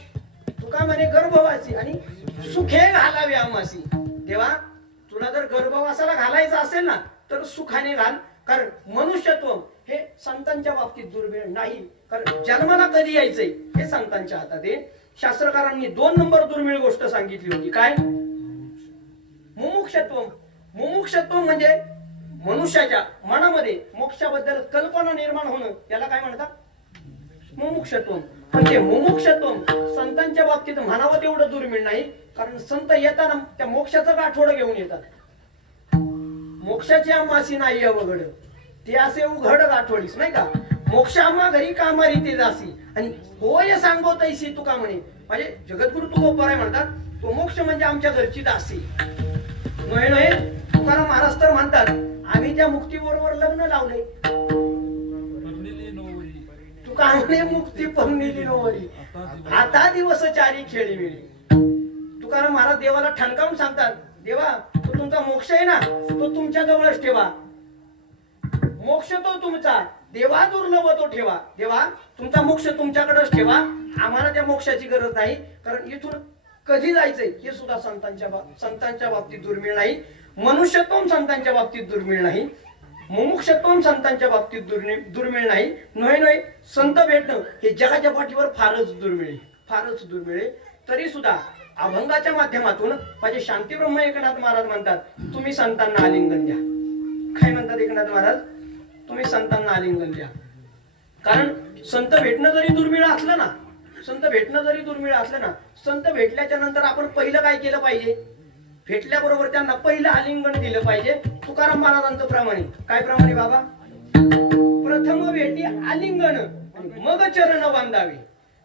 तुका म्हणे गर्भवासी आणि सुखे घालावे आम्हासी. तेव्हा तुला जर गर्भवासाला घालायचं असेल ना तर सुखाने घाल, कारण मनुष्यत्व हे संतांच्या बाबतीत दुर्मिळ नाही. कारण जन्माला कधी यायचंय हे संतांच्या हातात आहे. शास्त्रकारांनी 2 नंबर दुर्मिळ गोष्ट सांगितली होती, काय, मुमुक्षत्व. मुमुक्षत्व म्हणजे मनुष्याच्या मनामध्ये मोक्षाबद्दल कल्पना निर्माण होणं, याला काय म्हणतात, मुमुक्षत्व. पण ते मुमुक्षत्व संतांच्या बाबतीत म्हणावं तेवढं दुर्मिळ नाही, कारण संत येताना त्या मोक्षाचं गाठोड घेऊन येतात. मोक्षाची आम्हासी नाही अवघड, ते असे उघड गाठोडीस, नाही का. मोक्ष आम्हा घरी कामारी ते जासी आणि होय सांगो तैसी तुका म्हणे. म्हणजे जगद्गुरु तुकोबाराय म्हणतात, तो मोक्ष म्हणजे आमच्या घरची दासी. नोहे नोहे तुकाराम महाराज तर म्हणतात, आम्ही त्या मुक्तीबरोबर लग्न लावले. तुका म्हणे मुक्ती पमनेली नोवरी, आता दिवस चारी खेळी मिळी. तुकाराम महाराज देवाला ठणकावून सांगतात, देवा तो तुमचा मोक्ष आहे ना, तो तुमच्या जवळच ठेवा. मोक्ष तो तुमचा, देवा दुर्लभ तो ठेवा. देवा तुमचा मोक्ष तुमच्याकडेच ठेवा, आम्हाला त्या मोक्षाची गरज नाही. कारण इथून कधी जायचंय हे सुद्धा संतांच्या बाबतीत दुर्मिळ नाही. मनुष्यत्व संतांच्या बाबतीत दुर्मिळ नाही, मुमुक्षत्व संतांच्या बाबतीत दुर्मिळ नाही. नोहे नोहे संत भेटणं हे जगाच्या पाठीवर फारच दुर्मिळ आहे, फारच दुर्मिळ आहे. तरी सुद्धा अभंगाच्या माध्यमातून माझे शांतीब्रह्म एकनाथ महाराज म्हणतात, तुम्ही संतांना आलिंगन द्या. काय म्हणतात एकनाथ महाराज, तुम्ही संतांना आलिंगन द्या. कारण संत भेटणं जरी दुर्मिळ असलं ना, संत भेटणं जरी दुर्मिळ असलं ना, संत भेटल्याच्या नंतर आपण पहिलं काय केलं पाहिजे, भेटल्याबरोबर त्यांना पहिलं आलिंगन दिलं पाहिजे. तुकाराम महाराजांचं प्रमाणे, काय प्रमाणे बाबा, प्रथम भेटी आलिंगन मग चरण बांधावे.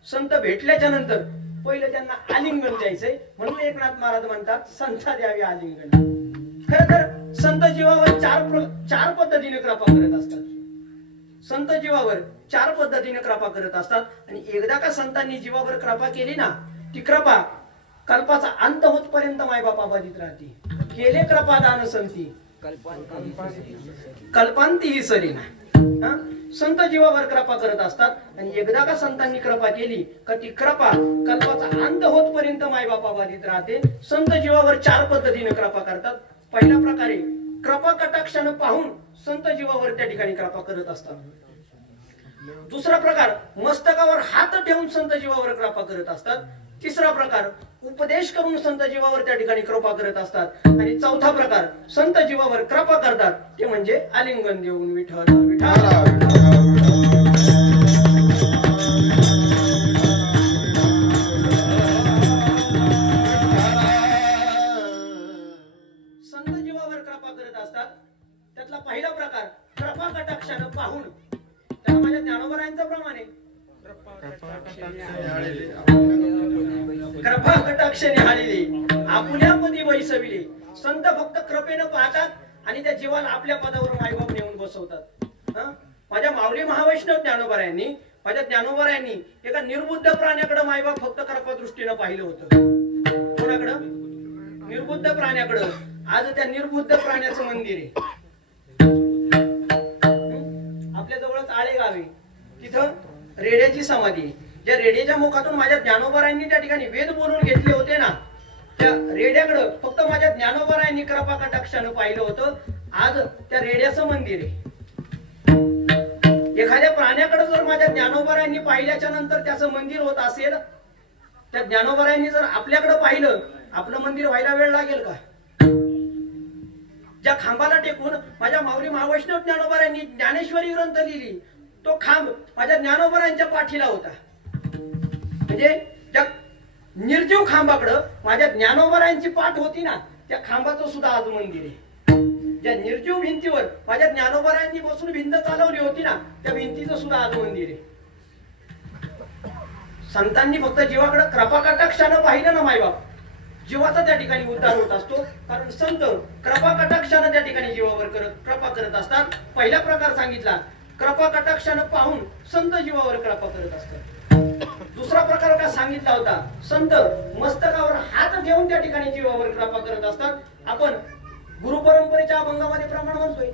संत भेटल्याच्या नंतर पहिलं त्यांना आलिंगन द्यायचंय. म्हणून एकनाथ महाराज म्हणतात, संता द्यावे आलिंगन. खर तर संत जीवावर चार पद्धतीने कृपा करत असतात. संत जीवावर 4 पद्धतीने कृपा करत असतात. आणि एकदा का संतांनी जीवावर कृपा केली ना, ती कृपा कल्पाचा अंत होतपर्यंत मायबापा बाधित राहते. केले कृपादान संती कल्पांती सरीना. संत जीवावर कृपा करत असतात. आणि एकदा का संतांनी कृपा केली का ती कृपा कल्पाचा अंत होतपर्यंत मायबापा बाधित राहते. संत जीवावर 4 पद्धतीने कृपा करतात. पहिल्या प्रकारे कृपा कटाक्षानं पाहून संत जीवावर त्या ठिकाणी कृपा करत असतात. दुसरा प्रकार मस्तकावर हात ठेवून संत जीवावर कृपा करत असतात. तिसरा प्रकार उपदेश करून संत जीवावर त्या ठिकाणी कृपा करत असतात. आणि चौथा प्रकार संत जीवावर कृपा करतात ते म्हणजे आलिंगन देऊन विठ्ठल विठ्ठल. संत जीवावर कृपा करत असतात. त्यातला पहिला प्रकार कृपा कटाक्षानं पाहून, त्याला माझ्या ज्ञानोबरायांचं प्रमाणे कृपा कटाक्षाने हाळिले आपुल्यापदी बैसविले. संत फक्त कृपेनं पाहतात आणि त्या जीवाला आपल्या पदावर मायबाप नेऊन बसवतात. माझ्या माऊली महावैष्णव ज्ञानोबरायांनी, माझ्या ज्ञानोबरायांनी एका निर्बुद्ध प्राण्याकडे मायबाप फक्त कृपा दृष्टीनं पाहिलं होतं. कोणाकडं? निर्बुद्ध प्राण्याकडं. आज त्या निर्बुद्ध प्राण्याचं मंदिर आहे आपल्या जवळच आळेगाव आहे. तिथं रेड्याची समाधी आहे. ज्या रेड्याच्या मुखातून माझ्या ज्ञानोबरायांनी त्या ठिकाणी वेद बोलून घेतले होते ना, त्या रेड्याकडं फक्त माझ्या ज्ञानोबरायांनी कृपा कटाक्षानं पाहिलं होतं. आज त्या रेड्याचं मंदिर आहे. एखाद्या प्राण्याकडे जर माझ्या ज्ञानोबरायांनी पाहिल्याच्या नंतर त्याचं मंदिर होत असेल, त्या ज्ञानोबरायांनी जर आपल्याकडे पाहिलं, आपलं मंदिर व्हायला वेळ लागेल का? ज्या खांबाला टेकून माझ्या माऊली महावैष्णव ज्ञानोबारांनी ज्ञानेश्वरी ग्रंथ लिहिली, तो खांब माझ्या ज्ञानोबारांच्या पाठीला होता. म्हणजे ज्या निर्जीव खांबाकडं माझ्या ज्ञानोबारांची पाठ होती ना, त्या खांबाचं सुद्धा आज मंदिर आहे. ज्या निर्जीव भिंतीवर माझ्या ज्ञानोबारांनी बसून भिंत चालवली होती ना, त्या भिंतीचं सुद्धा आज मंदिर आहे. संतांनी फक्त जीवाकडे कृपा कटाक्षानं पाहिलं ना मायबाप, जीवाचा त्या ठिकाणी उद्धार होत असतो. कारण संत कृपा कटाक्षानं त्या ठिकाणी जीवावर कृपा करत असतात. पहिला प्रकार सांगितला, कृपा कटाक्षानं पाहून संत जीवावर कृपा करत असतात. दुसरा प्रकार काय सांगितला होता, संत मस्तकावर हात ठेवून त्या ठिकाणी जीवावर कृपा करत असतात. आपण गुरु परंपरेच्या अभंगामध्ये प्रमाण म्हणतोय,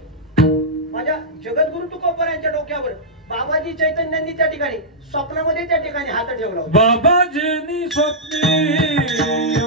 माझ्या जगद्गुरु तुकोबारांच्या डोक्यावर बाबाजी चैतन्यांनी त्या ठिकाणी स्वप्नामध्ये त्या ठिकाणी हात ठेवला होता. बाबाजींनी स्वप्नी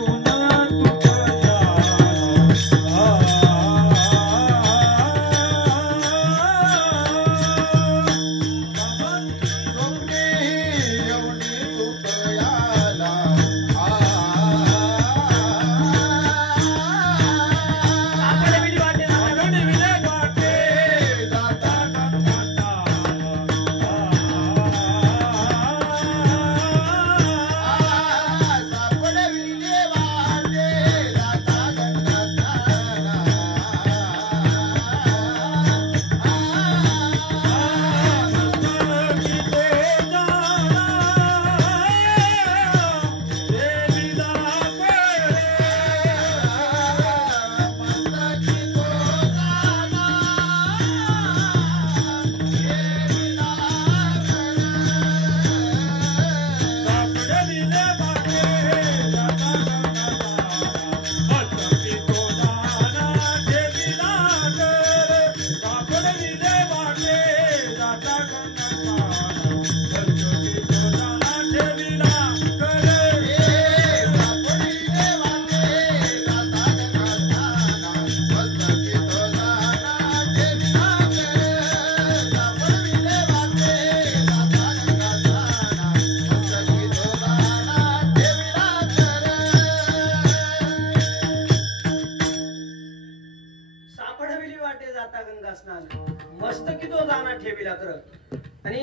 मस्तकी तो जाना ठेविला करत. आणि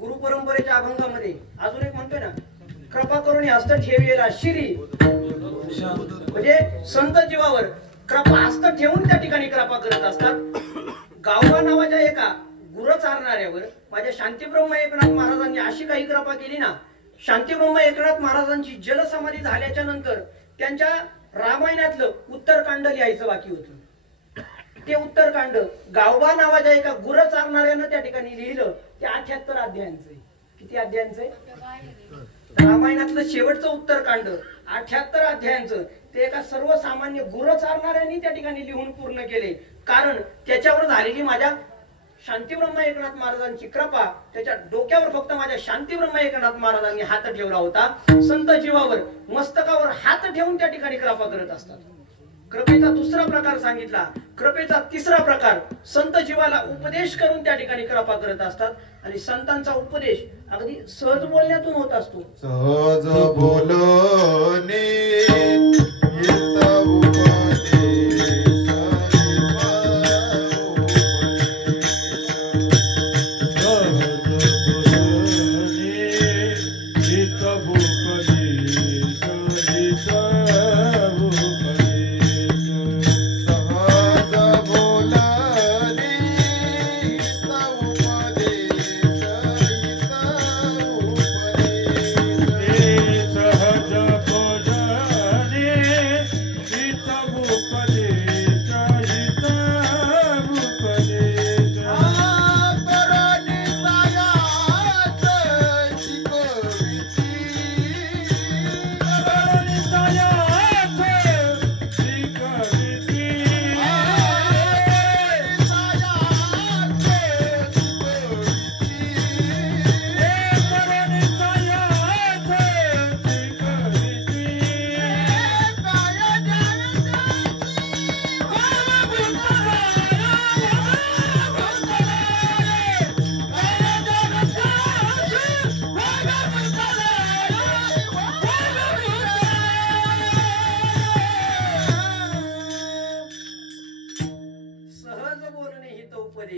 गुरु परंपरेच्या अभंगामध्ये अजून एक म्हणतोय ना, कृपा करून हस्त ठेविला शिरी. म्हणजे संत जीवावर कृपा हस्त ठेवून त्या ठिकाणी कृपा करत असतात. गावबा नावाच्या एका गुरु चारणाऱ्यावर माझ्या शांतीब्रह्म एकनाथ महाराजांनी अशी काही कृपा केली ना, शांतीब्रह्म एकनाथ महाराजांची जलसमाधी झाल्याच्या नंतर त्यांच्या रामायणातलं उत्तरकांड लिहायचं बाकी होतं. ते उत्तरकांड गावबा नावाच्या एका गुरु चारणाऱ्यानं त्या ठिकाणी लिहिलं. ते 78 अध्यायांचं आहे. किती अध्यायांचं आहे? रामायणातलं शेवटचं उत्तरकांड 78 अध्यायांचं. ते एका सर्वसामान्य गुरु चारणाऱ्यांनी त्या ठिकाणी लिहून पूर्ण केले. कारण त्याच्यावर झालेली माझ्या शांतीब्रह्म एकनाथ महाराजांची कृपा, त्याच्या डोक्यावर फक्त माझ्या शांतीब्रह्म एकनाथ महाराजांनी हात ठेवला होता. संत जीवावर मस्तकावर हात ठेवून त्या ठिकाणी कृपा करत असतात. कृपेचा दुसरा प्रकार सांगितला. कृपेचा तिसरा प्रकार, संत जीवाला उपदेश करून त्या ठिकाणी कृपा करत असतात. आणि संतांचा उपदेश अगदी सहज बोलण्यातून होत असतो. सहज बोलणे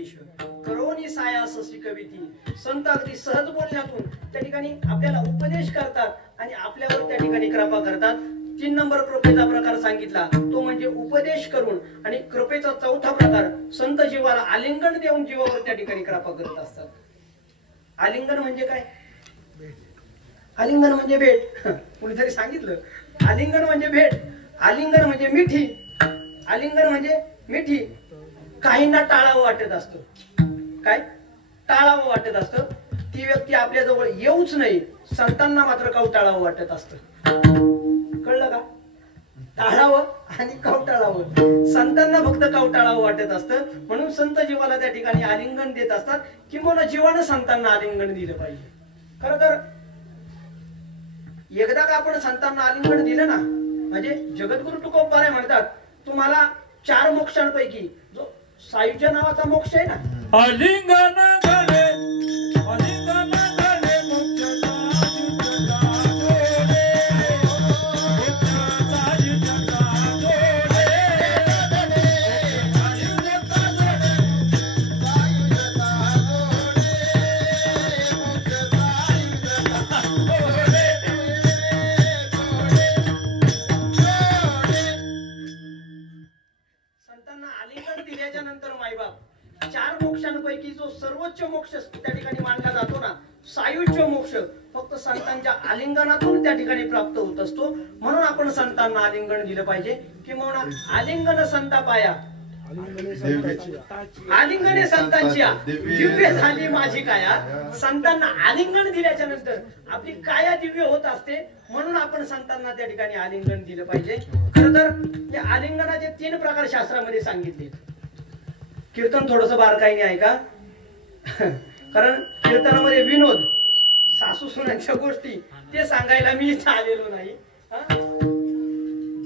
उपदेश करोनी सायास शिकविती. संत अगदी सहज बोलण्यातून त्या ठिकाणी आपल्याला उपदेश करतात आणि आपल्यावर त्या ठिकाणी कृपा करतात. 3 नंबर कृपेचा प्रकार सांगितला तो म्हणजे उपदेश करून. आणि कृपेचा चौथा प्रकार संत जीवाला आलिंगन देऊन जीवावर त्या ठिकाणी कृपा करत असतात. आलिंगन म्हणजे काय? आलिंगन म्हणजे भेट. कुणीतरी सांगितलं आलिंगन म्हणजे भेट, आलिंगन म्हणजे मिठी, आलिंगन म्हणजे मिठी. काहींना टाळावं वाटत असतं. काय टाळावं वाटत असतं? ती व्यक्ती आपल्या जवळ येऊच नाही. संतांना मात्र कवटाळावं वाटत असतं. कळलं का? टाळावं आणि कवटाळावं. संतांना फक्त कवटाळावं वाटत असतं. म्हणून संत जीवाला त्या ठिकाणी आलिंगन देत असतात. किंवा जीवानं संतांना आलिंगन दिलं पाहिजे. खरं तर एकदा का आपण संतांना आलिंगन दिलं ना, म्हणजे जगद्गुरु तुकोबाराय म्हणतात तुम्हाला 4 मोक्षांपैकी जो सायुज्य नावाचा मोक्ष आहे ना, आलिंगन घडे, आलिंगन घडे, मोक्षाचा मोक्षांपैकी जो सर्वोच्च मोक्ष त्या ठिकाणी मानला जातो ना, सायुज्य मोक्ष, फक्त संतांच्या आलिंगनातून त्या ठिकाणी प्राप्त होत असतो. म्हणून आपण संतांना आलिंगन दिलं पाहिजे. किंवा आलिंगन संता पाया, आलिंगने संतांची दिव्य झाली माझी काया. संतांना आलिंगन दिल्याच्या नंतर आपली काया दिव्य होत असते. म्हणून आपण संतांना त्या ठिकाणी आलिंगन दिलं पाहिजे. खरं तर या आलिंगनाचे 3 प्रकार शास्त्रामध्ये सांगितले. कीर्तन थोडस बारकाईने ऐका, कारण कीर्तनामध्ये विनोद, सासू सुनांच्या गोष्टी ते सांगायला मी इथं आलेलो नाही.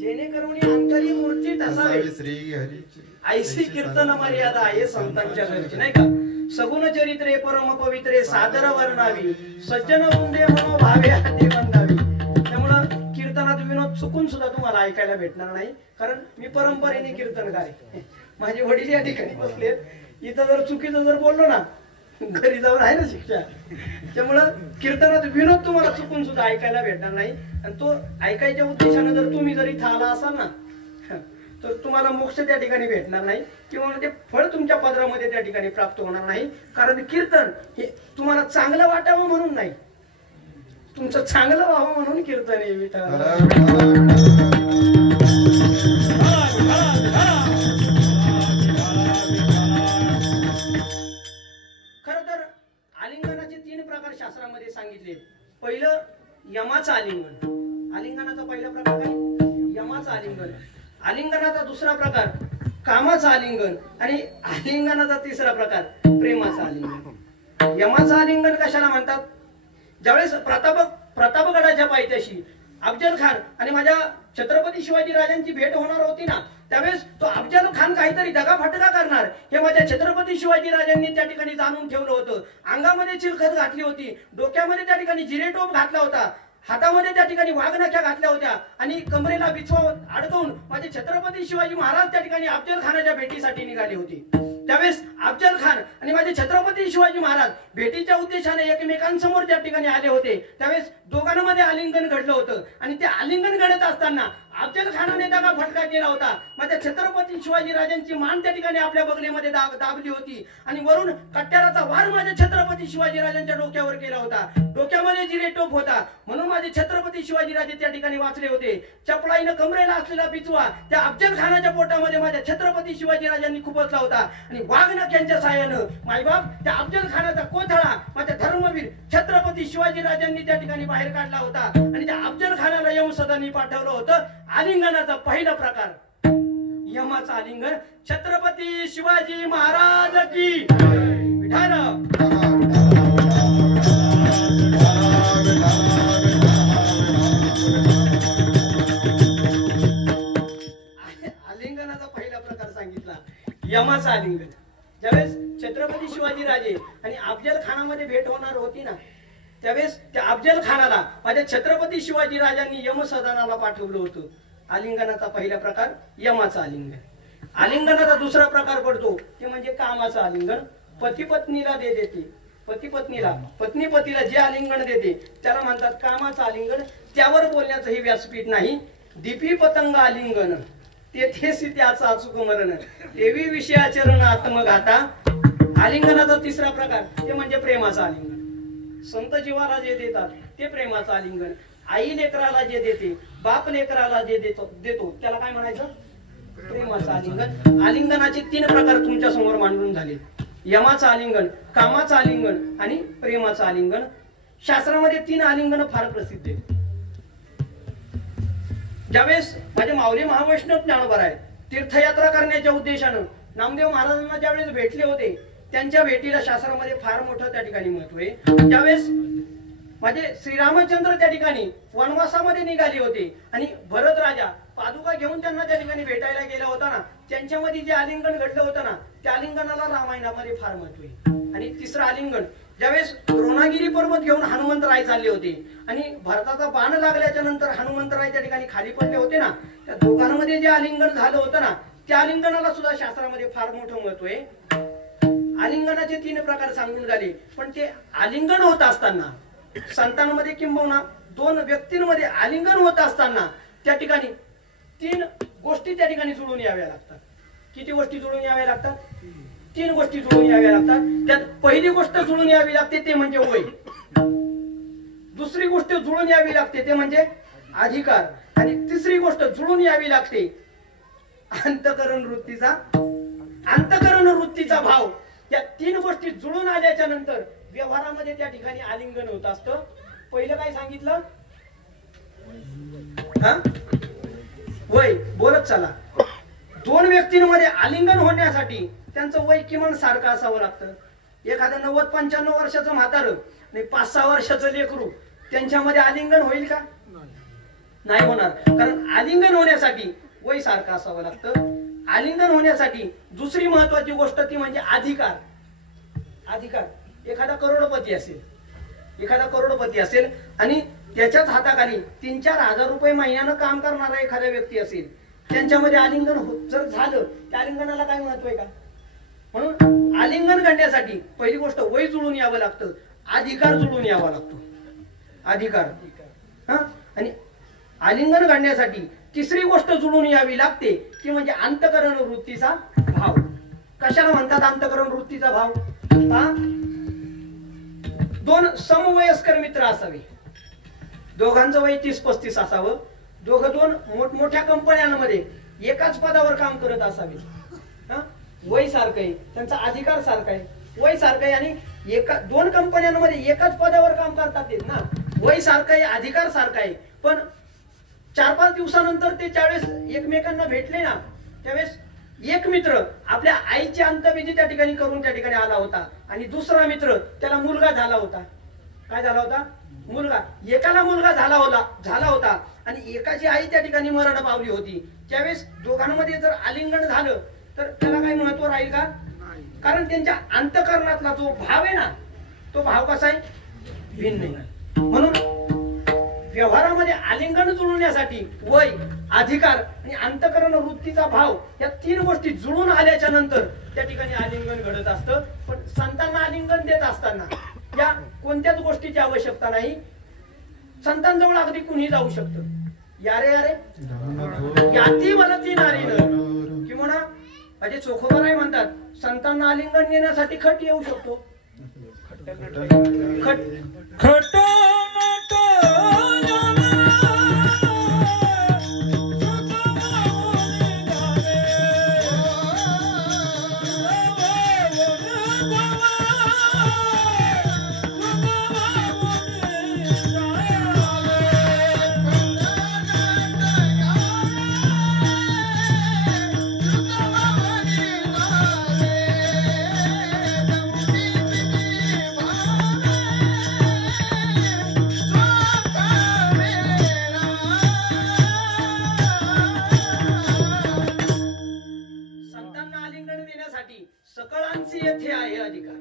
जेणेकरून अंतरी मूर्ती असावी ऐशी कीर्तन मर्यादा आहे संतांच्या घरची, नाही का? सगुण चरित्रे परम पवित्रे सादर वर्णावी, सज्जन वृंदे मनोभावे आधी वंदावी. त्यामुळं कीर्तनात विनोद चुकून सुद्धा तुम्हाला ऐकायला भेटणार नाही. कारण मी परंपरेने कीर्तनकार आहे. माझे वडील या ठिकाणी बसलेत. इथं जर चुकीचं जर बोललो ना, घरी जाऊन आहे ना शिक्षा. त्यामुळं कीर्तनात विनोद तुम्हाला चुकून सुद्धा ऐकायला भेटणार नाही. आणि तो ऐकायच्या उद्देशाने जर तुम्ही जर इथं आला असाल ना, तर तुम्हाला मोक्ष त्या ठिकाणी भेटणार नाही. किंवा ते फळ तुमच्या पदरामध्ये त्या ठिकाणी प्राप्त होणार नाही. कारण कीर्तन हे तुम्हाला चांगलं वाटावं म्हणून नाही, तुमचं चांगलं व्हावं म्हणून कीर्तन आहे. खर तर आलिंगनाचे 3 प्रकार शास्त्रामध्ये सांगितले. पहिलं यमाचं आलिंगन. आलिंगनाचा पहिला प्रकार काय? यमाचं आलिंगन. आलिंगनाचा दुसरा प्रकार कामाचं आलिंगन. आणि आलिंगनाचा तिसरा प्रकार प्रेमाचं आलिंगन. यमाचं आलिंगन कशाला म्हणतात? ज्यावेळेस प्रतापगडाच्या पायथ्याशी अफजल खान आणि माझ्या छत्रपती शिवाजी राजांची भेट होणार होती ना, त्यावेळेस तो अफजल खान काहीतरी दगाफटका करणार हे माझ्या छत्रपती शिवाजी राजांनी त्या ठिकाणी जाणून ठेवलं होतं. अंगामध्ये चिलखत घातली होती, डोक्यामध्ये त्या ठिकाणी जिरेटोप घातला होता, हातामध्ये त्या ठिकाणी वाघनख्या घातल्या होत्या आणि कमरेला बिछवा अडकवून माझे छत्रपती शिवाजी महाराज त्या ठिकाणी अफजल खानाच्या भेटीसाठी निघाले होते. त्यावेळेस अफजल खान आणि माझे छत्रपती शिवाजी महाराज भेटीच्या उद्देशाने एकमेकांसमोर त्या ठिकाणी आले होते. त्यावेळेस दोघांमध्ये आलिंगन घडलं होतं. आणि ते आलिंगन घडत असताना अफजल खानाने दगा फटका केला होता. माझ्या छत्रपती शिवाजी राजांची मान त्या ठिकाणी आपल्या बगलेमध्ये दाबली होती आणि वरून कट्याराचा वार माझ्या छत्रपती शिवाजी राजांच्या डोक्यावर केला होता. डोक्यामध्ये जिरेटोप होता, म्हणून माझे छत्रपती शिवाजी राजे त्या ठिकाणी वाचले होते. चपळाईनं कमरेला असलेला बिचवा त्या अफजल खानाच्या पोटामध्ये माझ्या छत्रपती शिवाजी राजांनी खुपसला होता. आणि वाघनख्यांच्या साहाय्यानं मायबाप त्या अफजल खानाचा कोथळा माझ्या धर्मवीर छत्रपती शिवाजी राजांनी त्या ठिकाणी बाहेर काढला होता. आणि त्या अफजल खानाला यमसदनी पाठवलं होतं. आलिंगनाचा पहिला प्रकार यमाचं आलिंगन. छत्रपती शिवाजी महाराज की विठाल. आलिंगनाचा पहिला प्रकार सांगितला यमाचं आलिंगन. ज्यावेळेस छत्रपती शिवाजी राजे आणि अफजल खानामध्ये भेट होणार होती ना, त्यावेळेस त्या अफजल खानाला माझ्या छत्रपती शिवाजी राजांनी यमसदनाला पाठवलं होतं. आलिंगनाचा पहिला प्रकार यमाचं आलिंगन. आलिंगनाचा दुसरा प्रकार पडतो ते म्हणजे कामाचं आलिंगन. पती पत्नीला देते, पती पत्नीला, पत्नी पतीला जे आलिंगन देते त्याला म्हणतात कामाचं आलिंगन. त्यावर बोलण्याचं हे व्यासपीठ नाही. दीपी पतंग आलिंगन तेथेच त्याचा अचूक मरण, देवी विषयाचरण आत्मघाता. आलिंगनाचा तिसरा प्रकार ते म्हणजे प्रेमाचं आलिंगन. संत जीवाला जे देतात ते प्रेमाचं आलिंगन. आई लेकराला जे देते, बाप लेकराला जे देतो त्याला काय म्हणायचं? प्रेमाचं आलिंगन. आलिंगनाचे 3 प्रकार तुमच्या समोर मांडून झाले. यमाचं आलिंगन, कामाचं आलिंगन आणि प्रेमाचं आलिंगन. शास्त्रामध्ये 3 आलिंगन फार प्रसिद्ध आहेत. ज्यावेळेस माझे माऊली महावैष्णव ज्ञानोबा आहे तीर्थयात्रा करण्याच्या उद्देशानं नामदेव महाराजांना ज्यावेळेस भेटले होते त्यांच्या भेटीला शास्त्रामध्ये फार मोठं त्या ठिकाणी महत्व आहे. त्यावेळेस माझे श्रीरामचंद्र त्या ठिकाणी वनवासामध्ये निघाले होते आणि भरत राजा पादुका घेऊन त्यांना त्या ठिकाणी भेटायला गेला होता ना, त्यांच्यामध्ये जे आलिंगन घडलं होतं ना त्या आलिंगनाला रामायणामध्ये फार महत्व आहे. आणि तिसरं आलिंगन ज्यावेळेस द्रोणागिरी पर्वत घेऊन हनुमंतराय चालले होते आणि भारताचा बाण लागल्याच्या नंतर हनुमंतराय त्या ठिकाणी खाली पडले होते ना, त्या दोघांमध्ये जे आलिंगन झालं होतं ना त्या आलिंगनाला सुद्धा शास्त्रामध्ये फार मोठं महत्व आहे. आलिंगनाचे 3 प्रकार सांगून झाले. पण ते आलिंगन होत असताना संतांमध्ये किंबहुना 2 व्यक्तींमध्ये आलिंगन होत असताना त्या ठिकाणी 3 गोष्टी त्या ठिकाणी जुळून याव्या लागतात. किती गोष्टी जुळून याव्या लागतात? 3 गोष्टी जुळून याव्या लागतात. त्यात पहिली गोष्ट जुळून यावी लागते ते म्हणजे वय. दुसरी गोष्ट जुळून यावी लागते ते म्हणजे अधिकार. आणि तिसरी गोष्ट जुळून यावी लागते अंतःकरण वृत्तीचा भाव. या 3 गोष्टी जुळून आल्याच्या नंतर व्यवहारामध्ये त्या ठिकाणी आलिंगन होत असतं. पहिलं काय सांगितलं? वय. बोलत चला. 2 व्यक्तींमध्ये आलिंगन होण्यासाठी त्यांचं वय किमान सारखं असावं लागतं. एखादं 90-95 वर्षाचं म्हातारं आणि 5-6 वर्षाचं लेकरू त्यांच्यामध्ये आलिंगन होईल का? नाही होणार. कारण आलिंगन होण्यासाठी वय सारखं असावं लागतं. आलिंगन होण्यासाठी दुसरी महत्वाची गोष्ट ती म्हणजे अधिकार. अधिकार. एखादा करोडपती असेल आणि त्याच्याच हाताखाली 3-4 हजार रुपये महिन्यानं काम करणारा एखादा व्यक्ती असेल, त्यांच्यामध्ये आलिंगन जर झालं त्या आलिंगनाला काय महत्व आहे का? म्हणून आलिंगन घडण्यासाठी पहिली गोष्ट वय जुळून यावं लागतं, अधिकार जुळून यावा लागतो. अधिकार. आणि आलिंगन घडण्यासाठी तिसरी गोष्ट जुळून यावी लागते ती म्हणजे अंतःकरण वृत्तीचा भाव. कशाला म्हणतात अंतःकरण वृत्तीचा भाव? 2 समवयस्कर मित्र असावे. दोघांचं वय 30-35 असावं. दोघं 2 मोठमोठ्या कंपन्यांमध्ये एकाच पदावर काम करत असावे. वय सारखं आहे, त्यांचा अधिकार सारखा आहे, वय सारखं आहे आणि 2 कंपन्यांमध्ये एकाच पदावर काम करतात ते ना. वय सारखं आहे, अधिकार सारखा आहे. पण 4-5 दिवसानंतर ते ज्यावेळेस एकमेकांना भेटले ना त्यावेळेस एक मित्र आपल्या आईची अंत्यविधी त्या ठिकाणी करून त्या ठिकाणी आला होता आणि दुसरा मित्र त्याला मुलगा झाला होता. काय झाला होता? मुलगा. एकाला मुलगा झाला होता आणि एकाची आई त्या ठिकाणी मरण पावली होती. त्यावेळेस दोघांमध्ये जर आलिंगन झालं तर त्याला काही महत्व राहील का? कारण त्यांच्या अंतःकरणातला जो भाव आहे ना तो भाव कसा आहे? भिन्न आहे. म्हणून व्यवहारामध्ये आलिंगन जुळण्यासाठी वय, अधिकार आणि अंतःकरण वृत्तीचा भाव या 3 गोष्टी जुळून आल्याच्या नंतर त्या ठिकाणी आलिंगन घडत असतं. पण संतांना आलिंगन देत असताना या कोणत्याच गोष्टीची आवश्यकता नाही. संतांजवळ अगदी कुणी जाऊ शकतं. यारे याती वलती नारीनं किंवा अजय चोखोबाराय म्हणतात संतांना आलिंगन देण्यासाठी खट येऊ शकतो. खट सकळांचे येथे आहे अधिकार.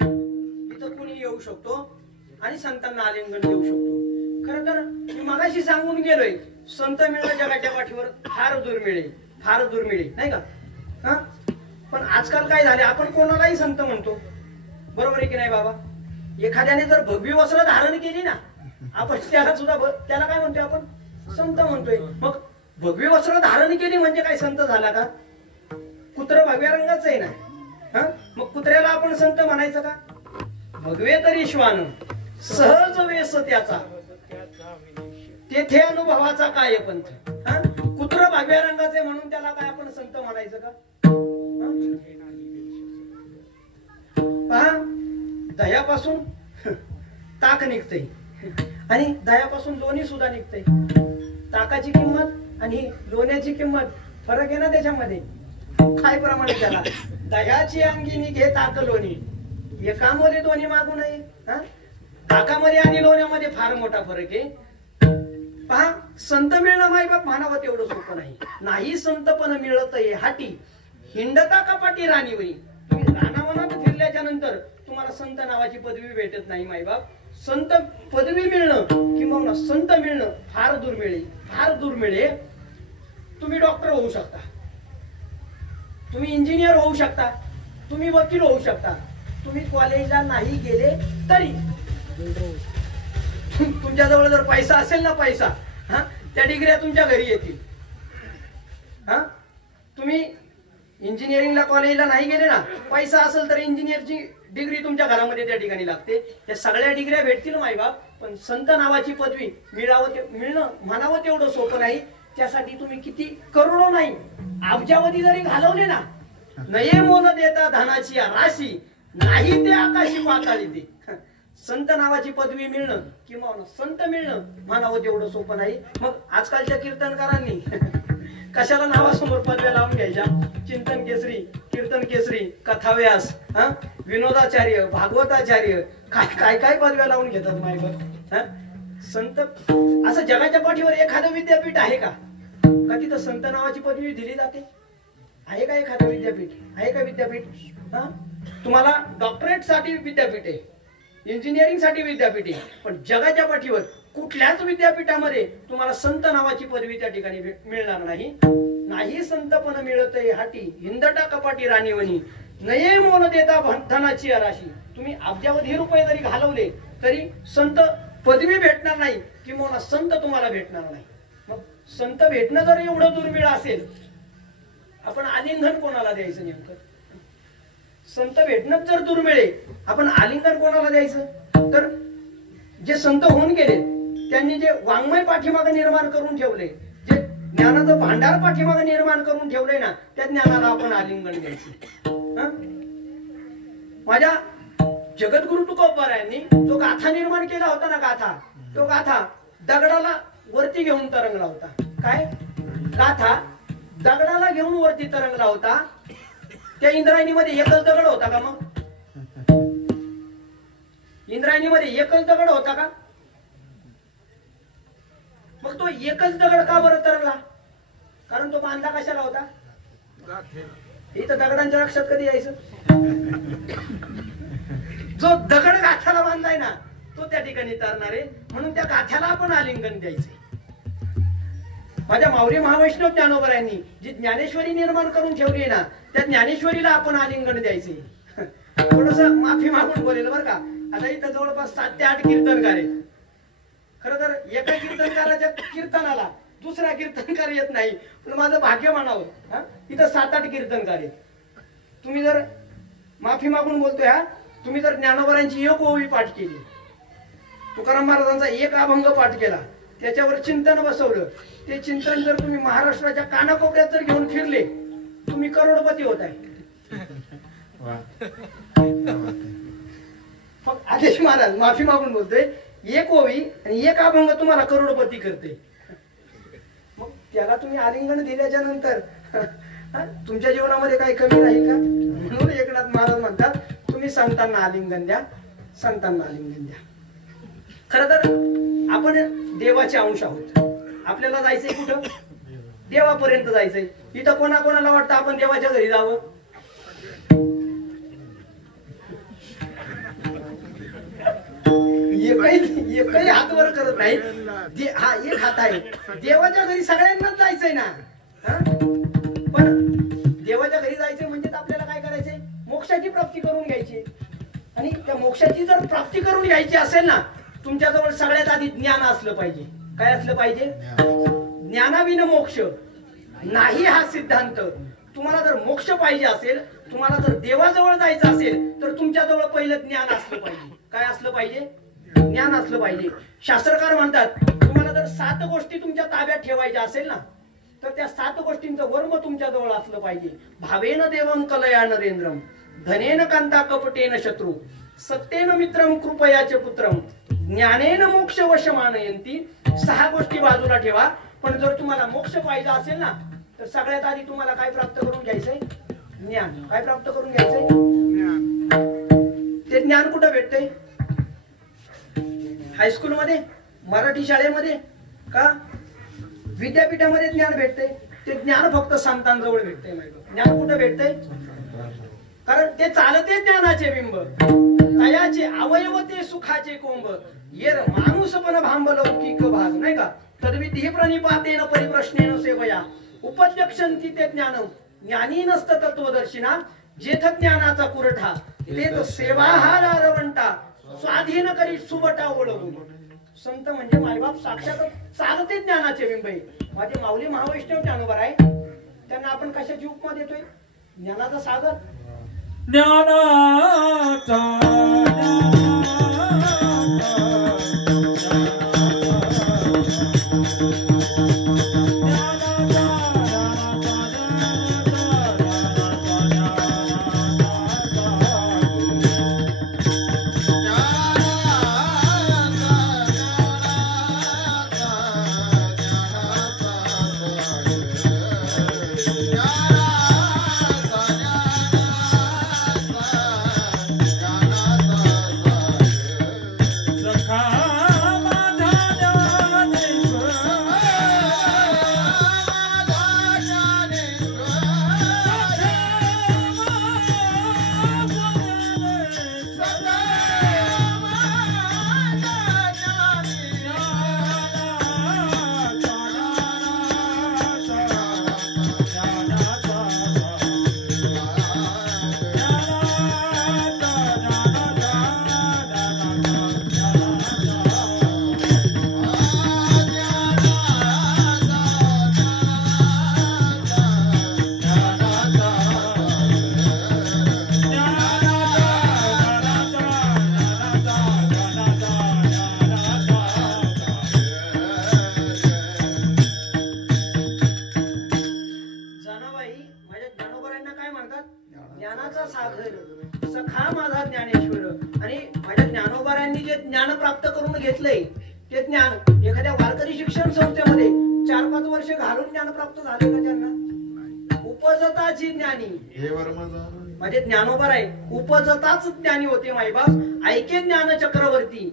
इथं कुणी येऊ शकतो आणि संतांना आलिंगन देऊ शकतो. खरं तर मी मगाशी सांगून गेलोय संत मिळणं जगाच्या पाठीवर फार दुर्मिळ आहे नाही का? पण आजकाल काय झाले, आपण कोणालाही संत म्हणतो, बरोबर आहे की नाही बाबा? एखाद्याने जर भगवी वस्त्र धारण केली ना, आपण त्याला सुद्धा त्याला काय म्हणतोय, आपण संत म्हणतोय. मग भगवी वस्त्र धारण केली म्हणजे काय संत झाला का? कुत्र भगव्या रंगाचं आहे ना, मग कुत्र्याला आपण संत म्हणायचं का? भगवे तरी श्वान सहज वेस त्याचा, तेथे अनुभवाचा काय पंथ. कुत्र भगव्या रंगाचे म्हणून त्याला काय आपण संत म्हणायचं का? पहा, दह्यापासून ताक निघतंय आणि दह्यापासून लोणी सुद्धा निघतंय. ताकाची किंमत आणि लोण्याची किंमत फरक आहे ना त्याच्यामध्ये. काय प्रमाणे त्याला दह्याची अंगिनी घे ताक लोणी, एकामध्ये दोन्ही मागू नये. ताकामध्ये आणि लोण्यामध्ये फार मोठा फरक आहे. पहा, संत मिळणं मायबाप म्हणावं तेवढं सोपं नाही. नाही संत पण मिळत हाटी, हिंडता कपाटी राणीवरी. तुम्ही रानावनात फिरल्याच्या नंतर तुम्हाला संत नावाची पदवी भेटत नाही मायबाप. संत पदवी मिळणं किंवा संत मिळणं फार दुर्मिळ आहे, फार दुर्मिळ आहे. तुम्ही डॉक्टर होऊ शकता, तुम्ही इंजिनियर होऊ शकता, तुम्ही वकील होऊ शकता. तुम्ही कॉलेजला नाही गेले तरी तुमच्याजवळ जर पैसा असेल ना, पैसा, त्या डिग्र्या तुमच्या घरी येतील. तुम्ही इंजिनिअरिंगला कॉलेजला नाही गेले ना, पैसा असेल तर इंजिनियरची डिग्री तुमच्या घरामध्ये त्या ठिकाणी लागते. त्या सगळ्या डिग्र्या भेटतील मायबाप, पण संत नावाची पदवी मिळणं म्हणावं तेवढं सोपं नाही. त्यासाठी तुम्ही किती करोडो नाही अब्जावधी जरी घालवले ना, नये मोल देता धनाची राशी, नाही ते आकाशी पाताळी दे. संत नावाची पदवी मिळणं किंवा संत मिळणं म्हणावं तेवढं सोपं नाही. मग आजकालच्या कीर्तनकारांनी कशाला नावासमोर पदव्या लावून घ्यायच्या? चिंतन केसरी, कीर्तन केसरी, कथाव्यास, विनोदाचार्य, भागवताचार्य, काय काय पदव्या लावून घेतात मायबाप. संत असं जगाच्या पाठीवर एखादं विद्यापीठ आहे का तिथं संत नावाची पदवी दिली जाते? आहे का एखादं विद्यापीठ? आहे का विद्यापीठ? तुम्हाला डॉक्टरेट साठी विद्यापीठ आहे, इंजिनिअरिंग साठी विद्यापीठ आहे, पण जगाच्या पाठीवर कुठल्याच विद्यापीठामध्ये तुम्हाला संत नावाची पदवी त्या ठिकाणी मिळणार नाही. नाही संत पण मिळत हाटी, हिंदटा कपाटी राणीवणी, नये मोल देता धनाची राशी. तुम्ही अब्जावधी रुपये जरी घालवले तरी संत पदवी भेटणार नाही किंवा संत तुम्हाला भेटणार नाही. मग संत भेटणं जर एवढं दुर्मिळ असेल, आपण आलिंगन कोणाला द्यायचं नेमकं? संत भेटणं जर दुर्मिळ आहे, आपण आलिंगन कोणाला द्यायचं? तर जे संत होऊन गेले त्यांनी जे वाङ्मय पाठीमागे निर्माण करून ठेवले, जे ज्ञानाचं भांडार पाठीमागे निर्माण करून ठेवले ना, त्या ज्ञानाला आपण आलिंगन द्यायचं. माझ्या जगद्गुरु तुकोबारायांनी जो गाथा निर्माण केला होता ना, गाथा, तो गाथा दगडाला वरती घेऊन तरंगला होता. काय गाथा दगडाला घेऊन वरती तरंगला होता. त्या इंद्रायणीमध्ये एकच दगड होता का? मग इंद्रायणीमध्ये एकच दगड होता का? मग तो एकच दगड का बरं तरंगला? कारण तो बांधला कशाला होता? इथं दगडांच्या लक्षात कधी यायचं? जो दगड गाथ्याला बांधलाय ना, तो त्या ठिकाणी तरणार आहे. म्हणून त्या गाथ्याला आपण आलिंगन द्यायचंय. माझ्या माऊली महावैष्णव ज्ञानोबरायांनी जी ज्ञानेश्वरी निर्माण करून ठेवली ना, त्या ज्ञानेश्वरीला आपण आलिंगन द्यायचे. थोडस माफी मागून बोलेल बरं का. आता इथं जवळपास 7 ते 8 कीर्तनकार आहेत. खरं तर एका कीर्तनकाराच्या कीर्तनाला दुसरा कीर्तनकार येत नाही, पण माझं भाग्य म्हणावं. इथं 7-8 कीर्तनकार आहेत. तुम्ही जर माफी मागून बोलतोय, तुम्ही जर ज्ञानोबरांची एक ओवी पाठ केली, तुकाराम महाराजांचा एक अभंग पाठ केला, त्याच्यावर चिंतन बसवलं, ते चिंतन जर तुम्ही महाराष्ट्राच्या कानाकोपऱ्यात जर घेऊन फिरले, तुम्ही करोडपती होत आहे. आदेश महाराज माफी मागून बोलतोय, एक ओवी आणि एक अभंग तुम्हाला करोडपती करते. मग त्याला तुम्ही आलिंगन दिल्याच्या नंतर तुमच्या जीवनामध्ये काही कमी राहील का? म्हणून एकनाथ महाराज म्हणतात, तुम्ही संतांना आलिंगन द्या, संतांना आलिंगन द्या. खरं तर आपण देवाचे अंश आहोत. आपल्याला जायचंय कुठं? देवापर्यंत जायचंय. इथं कोणाकोणाला वाटतं आपण देवाच्या घरी जावं? एकही हात वर करत नाही. हा एक हात आहे. देवाच्या घरी सगळ्यांनाच जायचंय ना. पण देवाच्या घरी जायचंय म्हणजे आपल्याला आणि त्या मोक्षाची जर प्राप्ती करून घ्यायची असेल ना, तुमच्याजवळ सगळ्यात आधी ज्ञान असलं पाहिजे. काय असलं पाहिजे? ज्ञानाविन मोक्ष नाही हा सिद्धांत. तुम्हाला जर मोक्ष पाहिजे असेल, तुम्हाला जर देवाजवळ जायचं असेल, तर तुमच्याजवळ पहिलं ज्ञान असलं पाहिजे. काय असलं पाहिजे? ज्ञान असलं पाहिजे. शास्त्रकार म्हणतात, तुम्हाला जर 7 गोष्टी तुमच्या ताब्यात ठेवायच्या असेल ना, तर त्या 7 गोष्टींचं वर्म तुमच्याजवळ असलं पाहिजे. भावेन देवं कलया नरेंद्रम, धनेन कांता कपटेन शत्रू, सत्येन मित्रम कृपयाचे पुत्रम, ज्ञानेन मोक्ष वशमानयंती. 6 गोष्टी बाजूला ठेवा. पण जर तुम्हाला मोक्ष पाहिजे असेल ना, तर सगळ्यात आधी तुम्हाला काय प्राप्त करून घ्यायचंय? ज्ञान. काय प्राप्त करून घ्यायचंय? ते ज्ञान कुठं भेटतंय? हायस्कूल मध्ये, मराठी शाळेमध्ये का विद्यापीठामध्ये ज्ञान भेटतंय? ते ज्ञान फक्त संतांजवळ भेटतंय. ज्ञान कुठं भेटतंय? कारण ते चालते ज्ञानाचे बिंब, तयाचे अवयव ते सुखाचे कोंब, येर माणूस पण भांब लौकिक भाग. नाही का? तद्विधी प्रणिपातेन परिप्रश्नेन सेवया उपद्यक्षंती ते ज्ञानम, ज्ञानी नसत तत्वदर्शिना, जेथ ज्ञानाचा कुरठा तेथ सेवा हा रवंटा, स्वाधीन करी सुबटा ओळखून. संत म्हणजे मायबाप साक्षात चालते ज्ञानाचे बिंब आहे. माझे माऊली महावैष्णव ज्ञानोबर आहे, त्यांना आपण कशाची उपमा देतोय? ज्ञानाचा सागर. ज्ञानाचा सखा माझा ज्ञानेश्वर. आणि माझ्या ज्ञानोबाऱ्यांनी जे ज्ञान प्राप्त करून घेतलंय, ते ज्ञान एखाद्या वारकरी शिक्षण संस्थेमध्ये 4-5 वर्ष घालून ज्ञान प्राप्त झाले का त्यांना? उपजताची ज्ञानी माझे ज्ञानोबर आहे, उपजताच ज्ञानी होते माईबाप. ऐके ज्ञान चक्रवर्ती,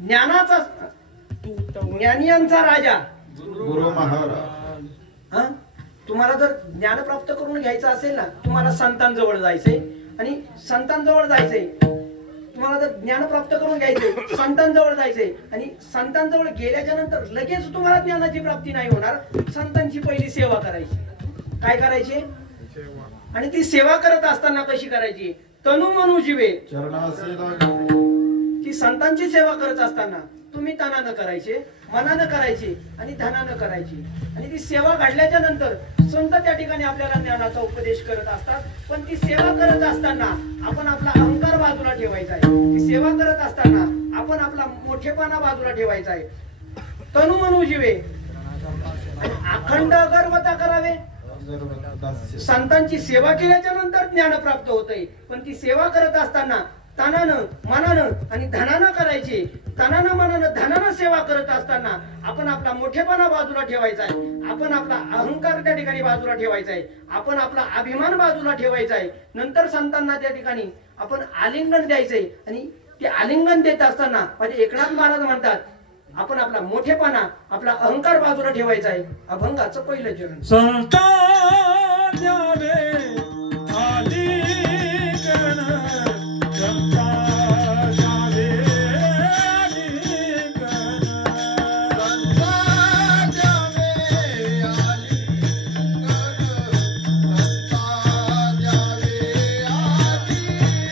ज्ञानाचा ज्ञानियांचा राजा गुरु महाराज. हा, तुम्हाला जर ज्ञान प्राप्त करून घ्यायचं असेल ना, तुम्हाला संतांजवळ जायचंय. आणि संतांजवळ जायचंय, तुम्हाला जर ज्ञान प्राप्त करून घ्यायचंय, संतांजवळ जायचंय. आणि संतांजवळ गेल्याच्या नंतर लगेच तुम्हाला ज्ञानाची प्राप्ती नाही होणार. संतांची पहिली सेवा करायची. काय करायची? आणि ती सेवा करत असताना कशी करायची? तनु मनु जीवे चरणासी. ती संतांची सेवा करत असताना तुम्ही तनानं करायचे, मनानं करायचे आणि धनानं करायची. आणि ती सेवा घडल्याच्या नंतर संत त्या ठिकाणी आपल्याला ज्ञानाचा उपदेश करत असतात. पण ती सेवा करत असताना आपण आपला अहंकार बाजूला ठेवायचा आहे. ती सेवा करत असताना आपण आपला मोठेपणा बाजूला ठेवायचा आहे. तनु मनु जीवे आणि अखंड गर्वता करावे. संतांची सेवा केल्याच्या नंतर ज्ञान प्राप्त होतंय. पण ती सेवा करत असताना तनानं, मनानं आणि धनानं करायची. तनानं, मनानं, धनानं सेवा करत असताना आपण आपला मोठेपणा बाजूला ठेवायचा आहे. आपण आपला अहंकार त्या ठिकाणी बाजूला ठेवायचा आहे. आपण आपला अभिमान बाजूला ठेवायचा आहे. नंतर संतांना त्या ठिकाणी आपण आलिंगन द्यायचंय. आणि ते आलिंगन देत असताना माझे एकनाथ महाराज म्हणतात, आपण आपला मोठेपणा, आपला अहंकार बाजूला ठेवायचा आहे. अभंगाचं पहिलं चरण. संतान द्यावे आलिंगन, संतान द्यावे आलिंगन, संतान द्यावे आलिंगन, संतान द्यावे आलिंगन.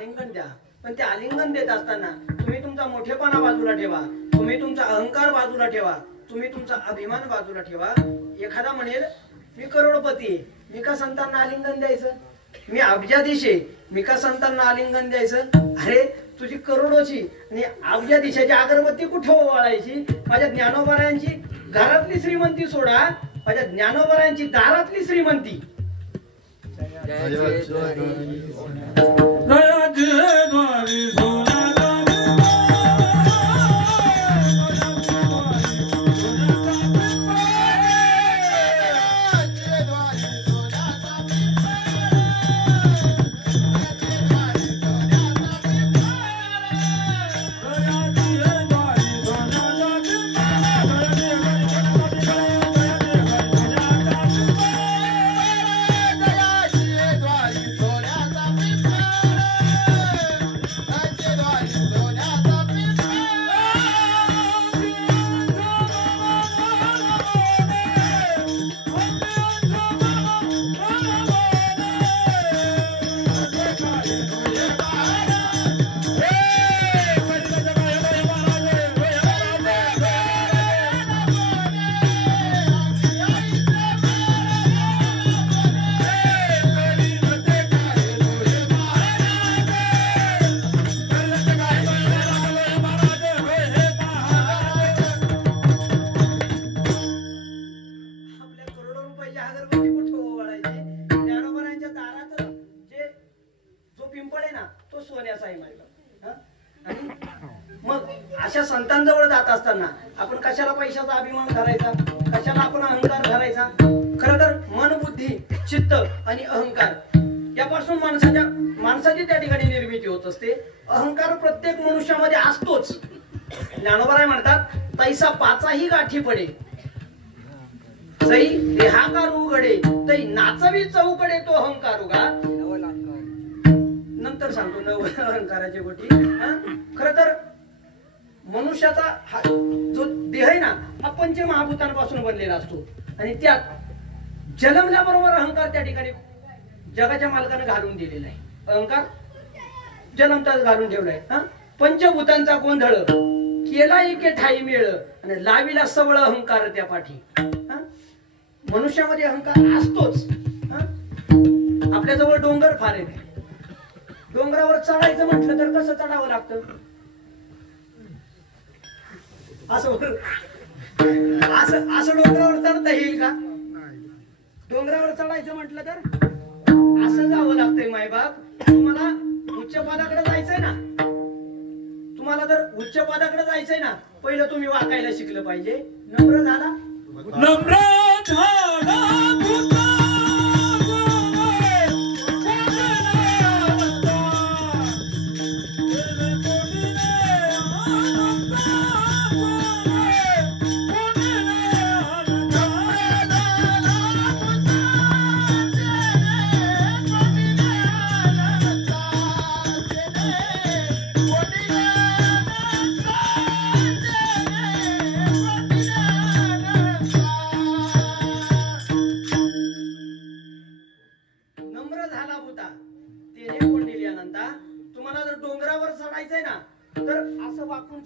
आलिंगन द्या, पण ते आलिंगन देत असताना तुम्ही तुमचा मोठेपणा बाजूला ठेवा, तुम्ही तुमचा अहंकार बाजूला ठेवा, तुम्ही तुमचा अभिमान बाजूला ठेवा. एखादा म्हणेल मी करोडपती आहे, मी का संतांना आलिंगन द्यायचं, मी अब्जाधीश आहे, मी का संतांना आलिंगन द्यायचं. अरे तुझी करोडोची आणि अब्जाधीशाची अगरबत्ती कुठे ओवाळायची. माझ्या ज्ञानोबरायांची घरातली श्रीमंती सोडा, माझ्या ज्ञानोबरायांची दारातली श्रीमंती. दयाचे द्वारी सोना अशा संतांजवळ जात असताना आपण कशाला पैशाचा अभिमान धरायचा, कशाला आपण अहंकार धरायचा. खरं तर मन, बुद्धी, चित्त आणि अहंकार यापासून माणसाची त्या ठिकाणी निर्मिती होत असते. अहंकार प्रत्येक मनुष्यामध्ये असतोच. ज्ञानोबराय म्हणतात तैसा पाचाही गाठी पडे, सई देहाकार उघडे, तै नाचवी चौकडे तो अहंकार उगा. नंतर सांगतो नव अहंकाराची गोटी. खर तर मनुष्याचा हा जो देह आहे ना हा पंचमहाभूतांपासून बनलेला असतो आणि त्यात जन्मल्याबरोबर अहंकार त्या ठिकाणी जगाच्या मालकाने घालून दिलेला आहे. अहंकार जन्मताच घालून ठेवलाय. पंचभूतांचा गोंधळ केला एके ठाई मेळ आणि लाविला सबळ अहंकार त्या पाठी. मनुष्यामध्ये अहंकार असतोच. आपल्या जवळ डोंगर फार आहे. डोंगरावर चढायचं म्हटलं तर कसं चढावं लागतं. असं डोंगरावर चढता येईल का. डोंगरावर चढायचं म्हटलं तर असं जावं लागतंय. मायबाप तुम्हाला उच्च पदाकडे जायचंय ना, तुम्हाला जर उच्च पदाकडे जायचंय ना पहिलं तुम्ही वाकायला शिकलं पाहिजे. नम्र झाला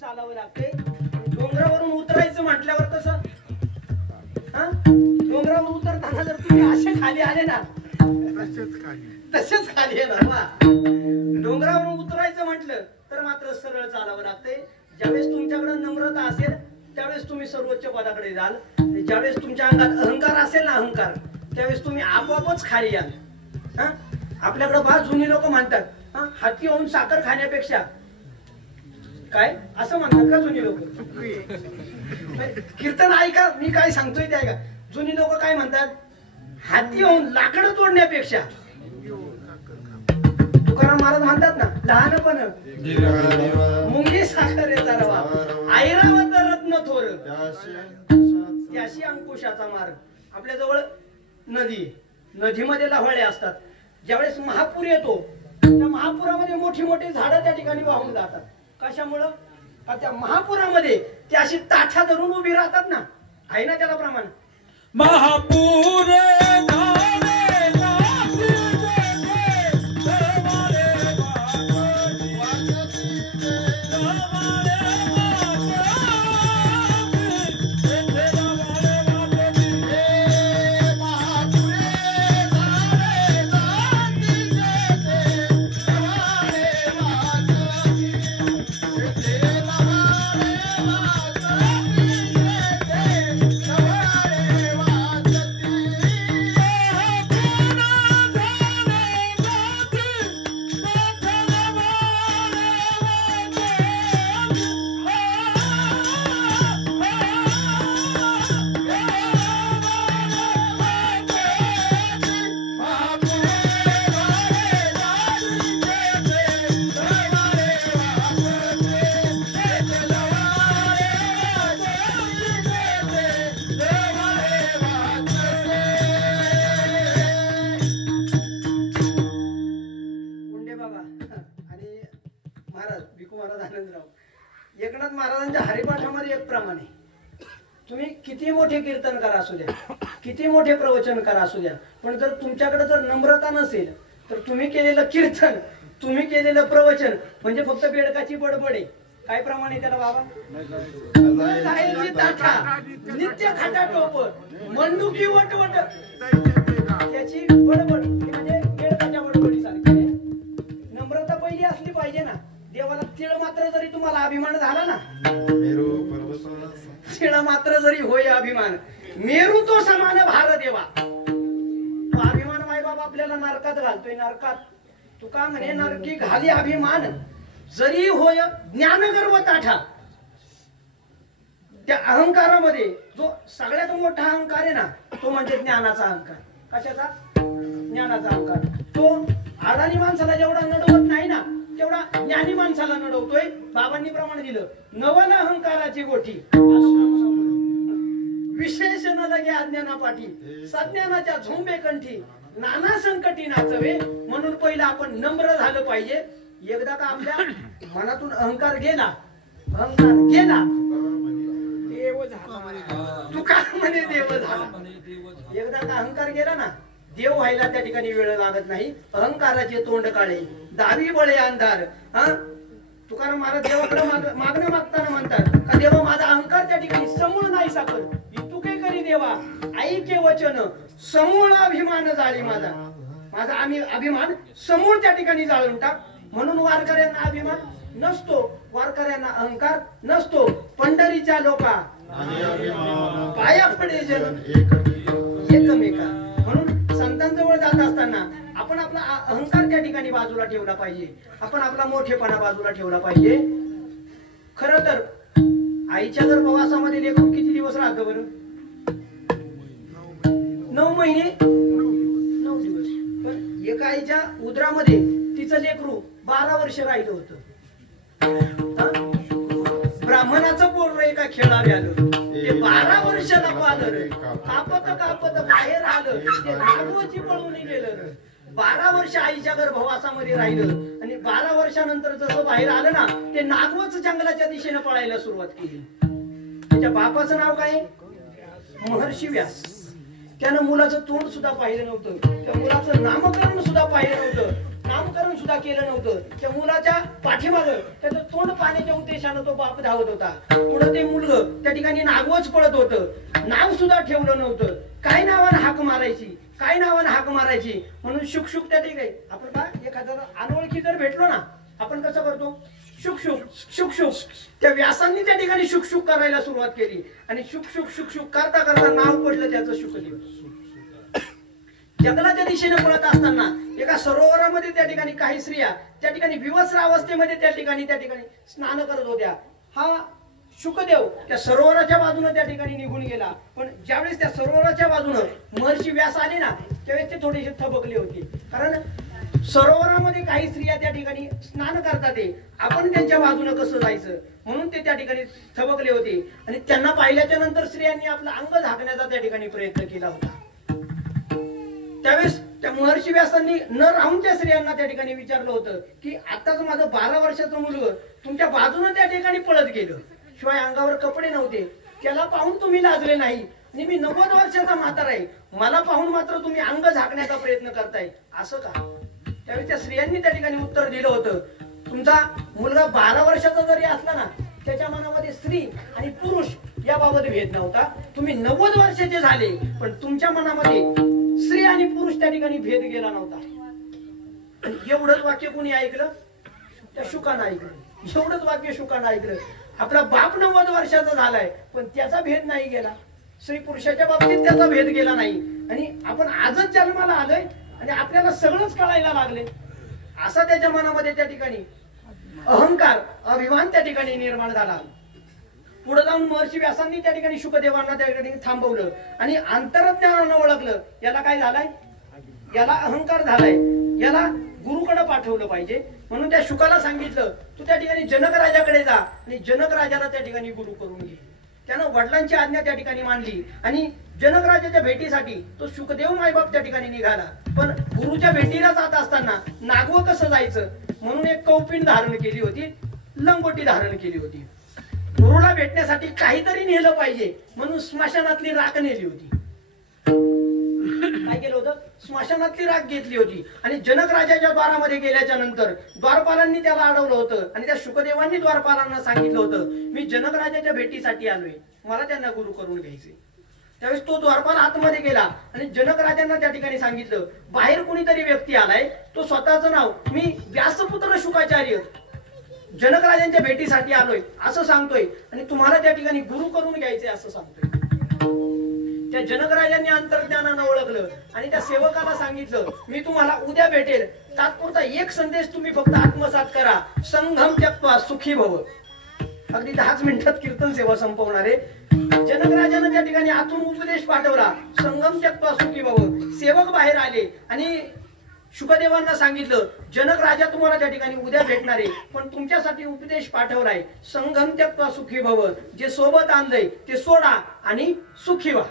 चालावं लागते. डोंगरावरून उतरायचं म्हटल्यावर कसं डोंगरावर उतरताना जर तुम्ही असे खाली आले ना तसेच खाली येणार. डोंगरावरून उतरायचं म्हटलं तर मात्र सरळ चालावं लागते. ज्यावेळेस तुमच्याकडे नम्रता असेल त्यावेळेस तुम्ही सर्वोच्च पदाकडे जाल. ज्यावेळेस तुमच्या अंगात अहंकार असेल ना अहंकार त्यावेळेस तुम्ही आपोआपच खाली याल. आपल्याकडे फार जुनी लोक म्हणतात हाती होऊन साखर खाण्यापेक्षा काय असं म्हणतात का जुनी लोक. कीर्तन ऐका मी काय सांगतोय ते ऐका. जुनी लोक काय म्हणतात हाती होऊन लाकडं तोडण्यापेक्षा. तुकाराम महाराज म्हणतात ना लहानपण मुंगी साखर येतारवा ऐरावत रत्न थोर याशी अंकुशाचा मार्ग. आपल्या जवळ नदी, नदीमध्ये लव्हाळे असतात. ज्यावेळेस महापूर येतो त्या महापुरामध्ये मोठी मोठी झाडं त्या ठिकाणी वाहून जातात. कशामुळं त्या महापुरामध्ये ते अशी ताठा धरून उभी राहतात ना. आहे ना त्याला प्रमाण. महापूर एकनाथ महाराजांच्या हरिपाठामध्ये एक प्रमाण आहे. तुम्ही किती मोठे कीर्तनकार असू द्या, किती मोठे प्रवचनकार असू द्या, पण जर तुमच्याकडे जर नम्रता नसेल तर तुम्ही केलेलं कीर्तन, तुम्ही केलेलं प्रवचन म्हणजे फक्त बेडकाची बडबड आहे. काय प्रमाण आहे त्याला बाबा? जायची ताठा, नित्य खाटा टोप, मंडुकी वटवट, त्याची बडबड म्हणजे बेडकाच्या बडबडीसारखी आहे. नम्रता पहिली असली पाहिजे ना. देवाला तिळ मात्र जरी तुम्हाला अभिमान झाला ना, मेरू पर्वत तिळ मात्र जरी होय अभिमान, मेरू तो समान भार देवा. तो अभिमान मायबाप आपल्याला नरकात घालतोय. नरकात तुका म्हणे नरकी घाली अभिमान जरी होय ज्ञानगर्व ताठा. त्या अहंकारामध्ये जो सगळ्यात मोठा अहंकार आहे ना, तो म्हणजे ज्ञानाचा अहंकार. कशाचा? ज्ञानाचा अहंकार. तो अडाणी माणसाला जेवढा नडवत नाही ना, तेवढा ज्ञानी माणसाला नडवतोय. बाबांनी प्रमाण दिलं, नवल अहंकाराची गोठी, विशेष न लगे अज्ञाना पाठी, सज्ञानाच्या झोंबे कंठी, नाना संकटी नाचवे. म्हणून पहिला आपण नम्र झालं पाहिजे. एकदा का आपल्या मनातून अहंकार गेला, अहंकार गेला, देव झाला. तुका म्हणे देव झाला. एकदा का अहंकार गेला ना, देव व्हायला त्या ठिकाणी वेळ लागत नाही. अहंकाराचे तोंड काळे, दावी बळे अंधार. हा, तुकाराम महाराज देवाकडे मागणं मागताना म्हणतात का देवा माझा अहंकार त्या ठिकाणी समूळ नाही साकर, तू काय करी देवा ऐके वचन, समूळ अभिमान जाळी माझा. माझा अभिमान समूळ त्या ठिकाणी जाळून टाक. म्हणून वारकऱ्यांना अभिमान नसतो, वारकऱ्यांना अहंकार नसतो. पंढरीच्या लोका पाया पडे जन एकमेका. म्हणून संतांजवळ जात असताना आपण आपला अहंकार त्या ठिकाणी बाजूला ठेवला पाहिजे, आपण आपला मोठेपणा बाजूला ठेवला पाहिजे. खर तर आईच्या गर्भवासामध्ये लेकरू किती दिवस राहतं बरं? 9 महिने 9 दिवस. पण एका आईच्या उदरामध्ये तिचं लेकरू 12 वर्ष राहिलं होतं. ब्राह्मणाचं पोर एका खेळावे आलं, ते 12 वर्षाला पाहिलं, कापत कापत बाहेर आलं, ते नागवची पळून गेलं. 12 वर्ष आईच्या गर्भवासामध्ये राहिलं आणि 12 वर्षानंतर जसं बाहेर आलं ना, ते नागवच जंगलाच्या दिशेने पळायला सुरुवात केली. त्याच्या बापाचं नाव काय? महर्षी व्यास. त्यानं मुलाचं तोंड सुद्धा पाहिलं नव्हतं, त्या मुलाचं नामकरण सुद्धा पाहिलं नव्हतं, नामकरण सुद्धा केलं नव्हतं. त्या मुलाच्या पाठीमागं त्याचं तोंड पाण्याच्या उद्देशानं तो बाप धावत होता. पुढे ते मुलगं त्या ठिकाणी नागवच पळत होतं, नाव सुद्धा ठेवलं नव्हतं. काय नावानं हाक मारायची, काय नावानं हाक मारायची. म्हणून शुक शुक त्या ठिकाणी आपण का एखाद्याला अनोळखी जर भेटलो ना, आपण कसं करतो? शुक शुक शुक शुक. त्या व्यासांनी त्या ठिकाणी शुक शुक करायला सुरुवात केली आणि शुक शुक शुक शुक करता करता नाव पडलं त्याचं शुकदेव. जंगलाच्या दिशेने पळत असताना एका सरोवरामध्ये त्या ठिकाणी काही स्त्रिया त्या ठिकाणी विवस्त्र अवस्थेमध्ये त्या ठिकाणी स्नान करत होत्या. हा शुकदेव त्या सरोवराच्या बाजूने त्या ठिकाणी निघून गेला. पण ज्यावेळेस त्या सरोवराच्या बाजूने महर्षी व्यास आले ना, त्यावेळेस ते थोडेसे थबकले होते. कारण सरोवरामध्ये काही स्त्रिया त्या ठिकाणी स्नान करतात, आपण त्यांच्या बाजूने कसं जायचं म्हणून ते त्या ठिकाणी थबकले होते. आणि त्यांना पाहिल्याच्या नंतर स्त्रियांनी आपलं अंग झाकण्याचा त्या ठिकाणी प्रयत्न केला होता. त्यावेळेस त्या महर्षी व्यासांनी न राहून त्या स्त्रियांना त्या ठिकाणी विचारलं होतं की आताच माझं 12 वर्षाचं मुलगं तुमच्या बाजूने त्या ठिकाणी पळत गेलं, शिवाय अंगावर कपडे नव्हते, त्याला पाहून तुम्ही लाजले नाही आणि मी 90 वर्षाचा म्हातारा आहे, मला पाहून मात्र तुम्ही अंग झाकण्याचा प्रयत्न करताय, असं का? त्यावेळी त्या स्त्रियांनी त्या ठिकाणी उत्तर दिलं होतं, तुमचा मुलगा 12 वर्षाचा जरी असला ना, त्याच्या मनामध्ये स्त्री आणि पुरुष याबाबत भेद नव्हता. तुम्ही 90 वर्षाचे झाले पण तुमच्या मनामध्ये स्त्री आणि पुरुष त्या ठिकाणी भेद गेला नव्हता. एवढंच वाक्य कोणी ऐकलं? त्या शुकानं ऐकलं. एवढंच वाक्य शुकानं ऐकलं. आपला बाप 90 वर्षाचा झालाय पण त्याचा भेद नाही गेला, स्त्री पुरुषाच्या बाबतीत त्याचा भेद गेला नाही. आणि आपण आजच जन्माला आलोय आणि आपल्याला सगळंच कळायला लागले, असा त्याच्या मनामध्ये त्या ठिकाणी अहंकार अभिमान त्या ठिकाणी निर्माण झाला. पुढे जाऊन महर्षी व्यासांनी त्या ठिकाणी शुकदेवांना त्या ठिकाणी थांबवलं आणि अंतरज्ञानानं ओळखलं याला काय झालाय, याला अहंकार झालाय, याला गुरुकडे पाठवलं पाहिजे. म्हणून त्या शुकाला सांगितलं तू त्या ठिकाणी जनक राजाकडे जा आणि जनक राजाला त्या ठिकाणी गुरु करून घे. त्यानं वडिलांची आज्ञा त्या ठिकाणी मानली आणि जनक राजाच्या भेटीसाठी तो शुकदेव मायबाप त्या ठिकाणी निघाला. पण गुरुच्या भेटीला जात असताना नागवं कसं जायचं म्हणून एक कौपिन धारण केली होती, लंगोटी धारण केली होती. गुरुला भेटण्यासाठी काहीतरी नेलं पाहिजे म्हणून स्मशानातली राख नेली होती. काय केलं होतं? स्मशानातली राख घेतली होती आणि जनक राजाच्या द्वारामध्ये गेल्याच्या नंतर द्वारपालांनी त्याला अडवलं होतं आणि त्या शुकदेवांनी द्वारपालांना सांगितलं होतं, मी जनक राजाच्या भेटीसाठी आलोय, मला त्यांना गुरु करून घ्यायचे. त्यावेळेस तो द्वारपाल आतमध्ये गेला आणि जनक राजांना त्या ठिकाणी सांगितलं, बाहेर कोणीतरी व्यक्ती आलाय, तो स्वतःचं नाव मी व्यासपुत्र शुकाचार्य जनक राजांच्या भेटीसाठी आलोय असं सांगतोय आणि तुम्हाला त्या ठिकाणी गुरु करून घ्यायचे असं सांगतोय. त्या जनक राजांनी अंतर्ज्ञानानं ओळखलं आणि त्या सेवकाला सांगितलं, मी तुम्हाला उद्या भेटेल, तात्पुरता एक संदेश तुम्ही फक्त आत्मसात करा, संघम त्यक्त्वा सुखी भव. अगदी 10 मिनिटात कीर्तन सेवा संपवणारे जनक राजानं त्या ठिकाणी आतून उपदेश पाठवला, संगम त्यक्त्वा सुखी भव. सेवक बाहेर आले आणि शुकदेवांना सांगितलं, जनक राजा तुम्हाला त्या ठिकाणी उद्या भेटणार आहे, पण तुमच्यासाठी उपदेश पाठवलाय, संगम त्यक्त्वा सुखी भव. जे सोबत आणलंय ते सोडा आणि सुखी व्हा.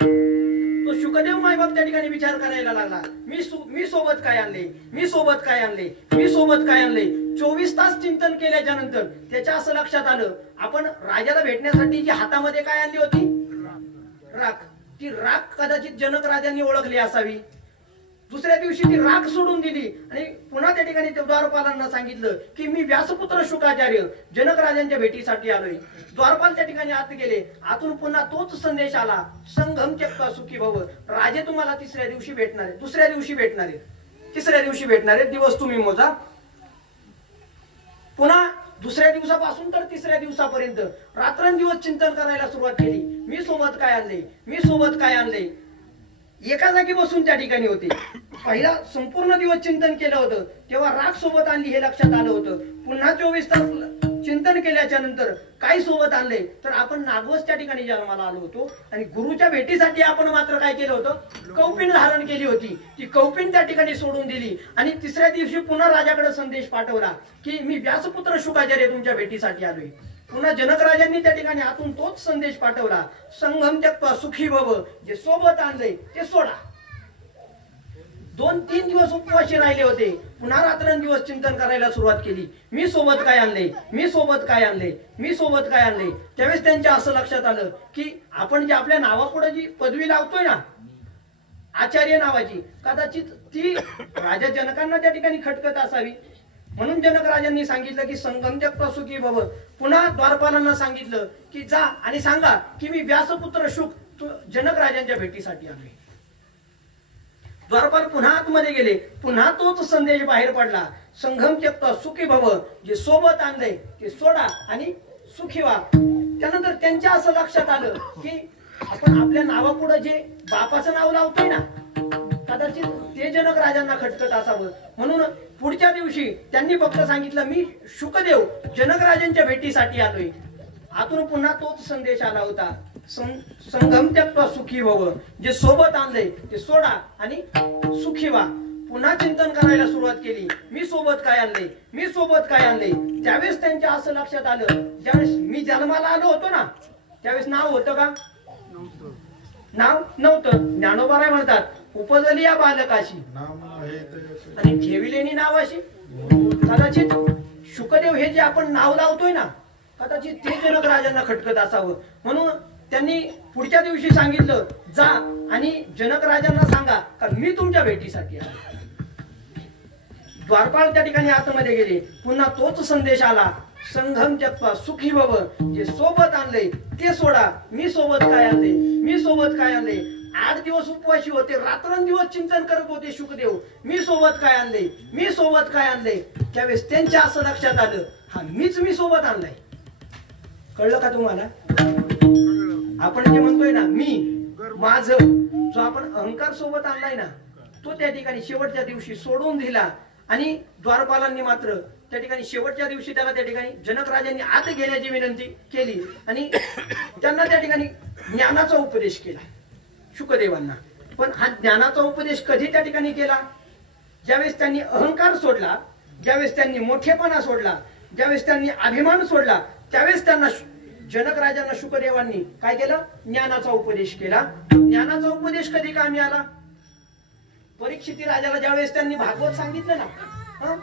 तो शुकदेव मायबाप त्या ठिकाणी विचार करायला लागला, मी सोबत काय आणले, मी सोबत काय आणले, मी सोबत काय आणले. 24 तास चिंतन केल्याच्या नंतर त्याच्या असं लक्षात आलं, आपण राजाला भेटण्यासाठी जी हातामध्ये काय आणली होती, राख. ती राख कदाचित जनक राजांनी ओळखली असावी. दुसऱ्या दिवशी ती राख सोडून दिली आणि पुन्हा त्या ठिकाणी द्वारपालांना सांगितलं की मी व्यासपुत्र शुकाचार्य जनक राजांच्या भेटीसाठी आलोय. द्वारपाल त्या ठिकाणी आत गेले, आतून पुन्हा तोच संदेश आला, संघम त्यक्त्वा सुखी भव. राजे तुम्हाला तिसऱ्या दिवशी भेटणार आहे, दुसऱ्या दिवशी भेटणार आहे, तिसऱ्या दिवशी भेटणार आहे, दिवस तुम्ही मोजा. पुन्हा दुसऱ्या दिवसापासून तर तिसऱ्या दिवसापर्यंत रात्रंदिवस चिंतन करायला सुरुवात केली, मी सोबत काय आणले, मी सोबत काय आणले. एका जागी बसून त्या ठिकाणी होते. पहिला संपूर्ण दिवस चिंतन केलं होतं तेव्हा राख सोबत आणली हे लक्षात आलं होतं. पुन्हा 24 तास चिंतन केल्याच्या नंतर काय सोबत आणले तर आपण नागवस त्या ठिकाणी जन्माला आलो होतो आणि गुरुच्या भेटीसाठी आपण मात्र काय केलं होतं, कौपिन धारण केली होती. ती कौपिन त्या ठिकाणी सोडून दिली आणि तिसऱ्या दिवशी पुन्हा राजाकडे संदेश पाठवला की मी व्यासपुत्र शुकाचार्य तुमच्या भेटीसाठी आलोय. पुन्हा जनक राजांनी त्या ठिकाणी आतून तोच संदेश पाठवला, संघम त्यक्त्वा सुखी भव. जे सोबत आणले ते सोडा. 2-3 दिवस उपवासी राहिले होते. पुन्हा रात्रंदिवस चिंतन करायला सुरुवात केली, मी सोबत काय आणले, मी सोबत काय आणले, मी सोबत काय आणले. त्यावेळेस त्यांच्या असं लक्षात आलं की आपण जे आपल्या नावापुढे जी पदवी लावतोय ना आचार्य नावाची, कदाचित ती राजा जनकांना त्या ठिकाणी खटकत असावी. म्हणून जनक राजांनी सांगितलं की संगम त्यक्त्वा सुखी भव. पुन्हा द्वारपालांना सांगितलं की जा आणि सांगा की मी व्यासपुत्र शुक जनक राजांच्या भेटीसाठी आलोय. द्वारपाल पुन्हा आतमध्ये गेले, पुन्हा तोच संदेश बाहेर पडला, संघम त्यक्त्वा सुखी भव. जे सोबत आणलंय ते सोडा आणि सुखी व्हा. त्यानंतर त्यांच्या असं लक्षात आलं की आपण आपल्या नावापुढे जे बापाचं नाव लावतोय ना, कदाचित ते जनक राजांना खटकत असावं. म्हणून पुढच्या दिवशी त्यांनी फक्त सांगितलं, मी शुकदेव जनक राजांच्या भेटीसाठी आलोय. आतून पुन्हा तोच संदेश आला होता, संघम त्यक्त्वा सुखी भव. जे सोबत आणलंय ते सोडा आणि सुखी व्हा. पुन्हा चिंतन करायला सुरुवात केली, मी सोबत काय आणले, मी सोबत काय आणले. त्यावेळेस त्यांच्या असं लक्षात आलं, ज्यावेळेस मी जन्माला आलो होतो ना त्यावेळेस नाव होतं का, नाव नव्हतं. ज्ञानोबा म्हणतात, उपजली या बालकाशी आणि ठेविलेनी नावाशी. कदाचित शुकदेव हे जे आपण नाव लावतोय ना, कदाचित ते जनक राजांना खटकत असावं. म्हणून त्यांनी पुढच्या दिवशी सांगितलं, जा आणि जनक राजांना सांगा का मी तुमच्या भेटीसाठी आलो. द्वारपाल त्या ठिकाणी आतमध्ये गेले, पुन्हा तोच संदेश आला, संघम त्यक्त्वा सुखी भव. जे सोबत आणले ते सोडा, मी सोबत काय आणले, मी सोबत काय आणले. 8 दिवस उपवासी होते, रात्रंदिवस चिंतन करत होते शुकदेव, मी सोबत काय आणले, मी सोबत काय आणले. त्यावेळेस त्यांच्या असं लक्षात आलं, हा मीच मी सोबत आणलाय. कळलं का तुम्हाला? आपण जे म्हणतोय ना मी माझ, जो आपण अहंकार सोबत आणलाय ना, तो त्या ठिकाणी शेवटच्या दिवशी सोडून दिला. आणि द्वारपालांनी मात्र त्या ठिकाणी शेवटच्या दिवशी त्याला त्या ठिकाणी जनक राजांनी आत घेण्याची विनंती केली आणि त्यांना त्या ठिकाणी ज्ञानाचा उपदेश केला शुकदेवांना. पण हा ज्ञानाचा उपदेश कधी त्या ठिकाणी केला, ज्यावेळेस त्यांनी अहंकार सोडला, ज्यावेळेस त्यांनी मोठेपणा सोडला, ज्यावेळेस त्यांनी अभिमान सोडला, त्यावेळेस त्यांना जनक राजांना शुकदेवांनी काय केलं, ज्ञानाचा उपदेश केला. ज्ञानाचा उपदेश कधी कामी आला, परीक्षिती राजाला ज्यावेळेस त्यांनी भागवत सांगितलं ना,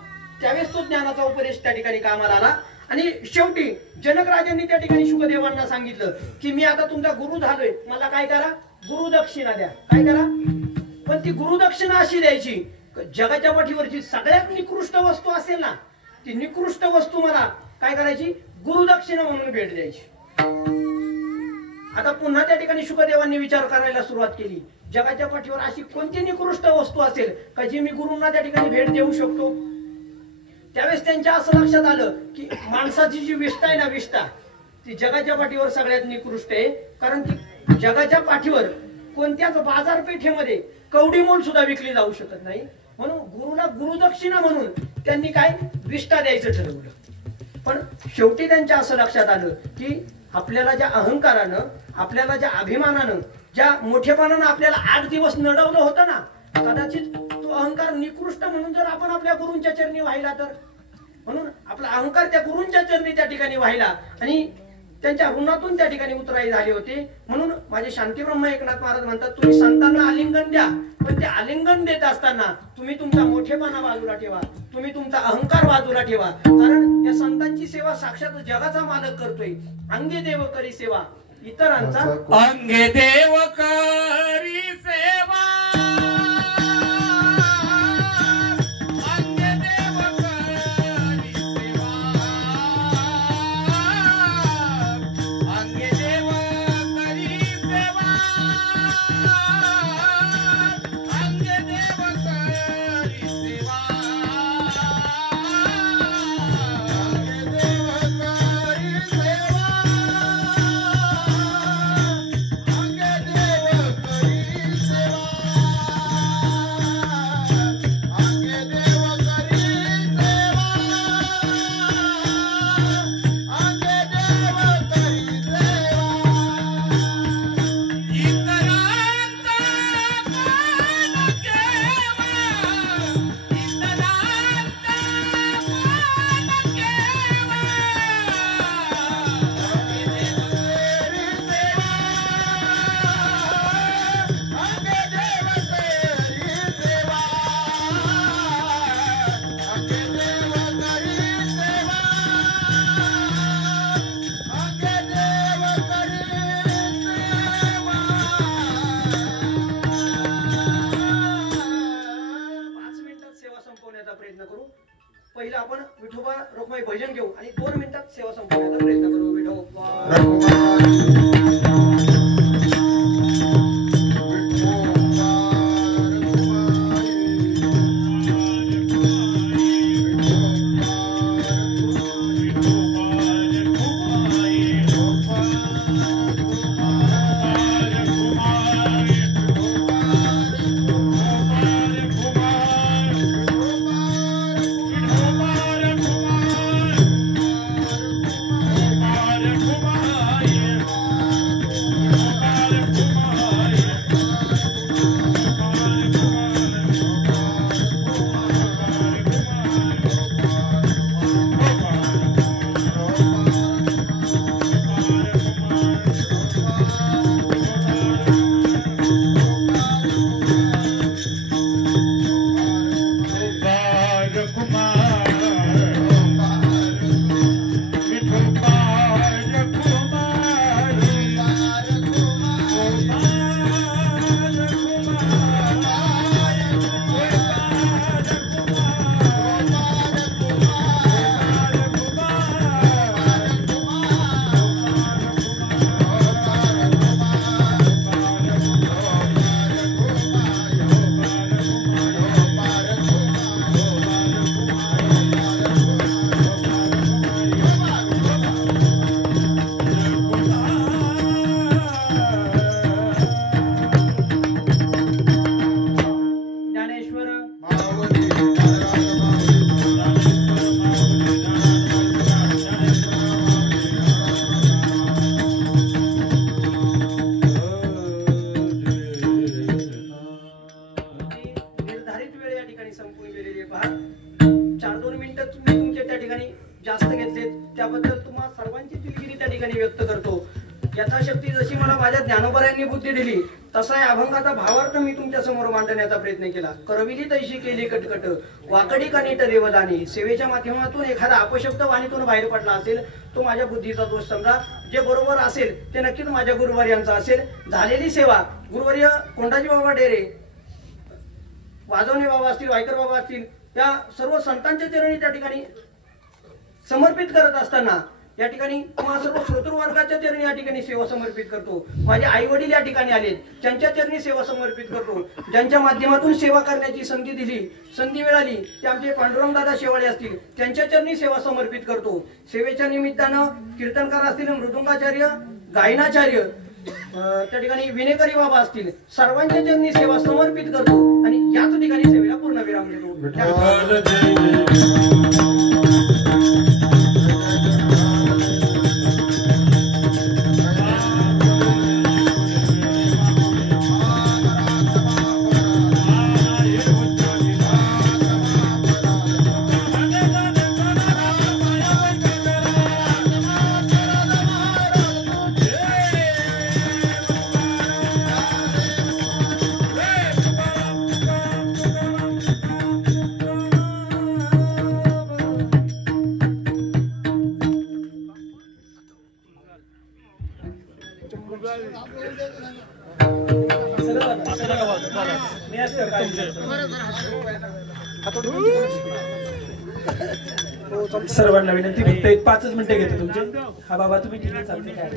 त्यावेळेस तो ज्ञानाचा उपदेश त्या ठिकाणी कामाला आला. आणि शेवटी जनक राजांनी त्या ठिकाणी शुकदेवांना सांगितलं की मी आता तुमचा गुरु झालोय, मला काय करा, गुरुदक्षिणा द्या. काय करा, पण ती गुरुदक्षिणा अशी द्यायची, जगाच्या पाठीवरची सगळ्यात निकृष्ट वस्तू असेल ना, ती निकृष्ट वस्तू मला काय करायची, गुरुदक्षिणा म्हणून भेट द्यायची. आता पुन्हा त्या ठिकाणी शुकदेवांनी विचार करायला सुरुवात केली, जगाच्या पाठीवर अशी कोणती निकृष्ट वस्तू असेल का जी मी गुरूंना त्या ठिकाणी भेट देऊ शकतो. त्यावेळेस त्यांच्या असं लक्षात आलं की माणसाची जी विष्ठा आहे ना, विष्ठा ती जगाच्या पाठीवर सगळ्यात निकृष्ट आहे. कारण ती जगाच्या पाठीवर कोणत्याच बाजारपेठेमध्ये कवडी मोल सुद्धा विकली जाऊ शकत नाही. म्हणून गुरुला गुरुदक्षिणा म्हणून त्यांनी काय, विष्ठा द्यायचं ठरवलं. पण शेवटी त्यांच्या असं लक्षात आलं की आपल्याला ज्या अहंकारानं, आपल्याला ज्या अभिमानानं, ज्या मोठेपणानं आपल्याला 8 दिवस नडवलं होतं ना, कदाचित तो अहंकार निकृष्ट म्हणून जर आपण आपल्या गुरूंच्या चरणी वाहिला तर, म्हणून आपला अहंकार त्या गुरूंच्या चरणी त्या ठिकाणी वाहिला आणि त्यांच्या ऋणातून त्या ठिकाणी उतराई झाले होते. म्हणून माझे शांतीब्रह्म एकनाथ महाराज म्हणतात, तुम्ही संतांना आलिंगन द्या, पण ते आलिंगन देत असताना तुम्ही तुमचा मोठेपणा बाजूला ठेवा, तुम्ही तुमचा अहंकार बाजूला ठेवा. कारण या संतांची सेवा साक्षात जगाचा मालक करतोय. अंगे देव करी सेवा, इतरांचा अंगे देव करी सेवा, अंगे देव करी सेवा, अंगे देव करी सेवा, अंगे देव करी सेवा, अंगे देव करी सेवा, पहिला आपण विठोबा रुक्माई भजन घेऊ आणि 2 मिनिटात सेवा संपवण्याचा प्रयत्न करू. विठोबा यथाशक्ती जशी मला माझ्या ज्ञानोबरायांनी बुद्धी दिली तसा आहे अभंगाचा भावार्थ मी तुमच्या समोर मांडण्याचा प्रयत्न केला. करविली तैशी केली कटकट वाकडी कनीट देवदानी. सेवेच्या माध्यमातून एखादा अपशब्द वाणीतून बाहेर पडला असेल तो माझ्या बुद्धीचा दोष समजा. जे बरोबर असेल ते नक्कीच माझ्या गुरुवर्यांचा असेल. झालेली सेवा गुरुवर्य कोंडाजी बाबा डेरे, वाजवणे बाबा असतील, वायकर बाबा असतील, या सर्व संतांच्या चरणी त्या ठिकाणी समर्पित करत असताना या ठिकाणी किंवा सर्व श्रोतृ वर्गाच्या चरणी या ठिकाणी सेवा समर्पित करतो. माझे आई वडील या ठिकाणी आलेत, त्यांच्या चरणी सेवा समर्पित करतो. ज्यांच्या माध्यमातून सेवा करण्याची संधी मिळाली ते आमचे पांडुरंग दादा शेवाळे असतील, त्यांच्या चरणी सेवा समर्पित करतो. सेवेच्या निमित्तानं कीर्तनकार असतील, मृदुंगाचार्य, गायनाचार्य, त्या ठिकाणी विनेकरी बाबा असतील, सर्वांच्या चरणी सेवा समर्पित करतो आणि याच ठिकाणी सेवेला पूर्ण विराम देतो. विठ्ठल जय सर्वांना विनंती, फक्त एक 5 मिनिटं घेतो तुमचे. हा बाबा तुम्ही ठीक आहे, चालते काय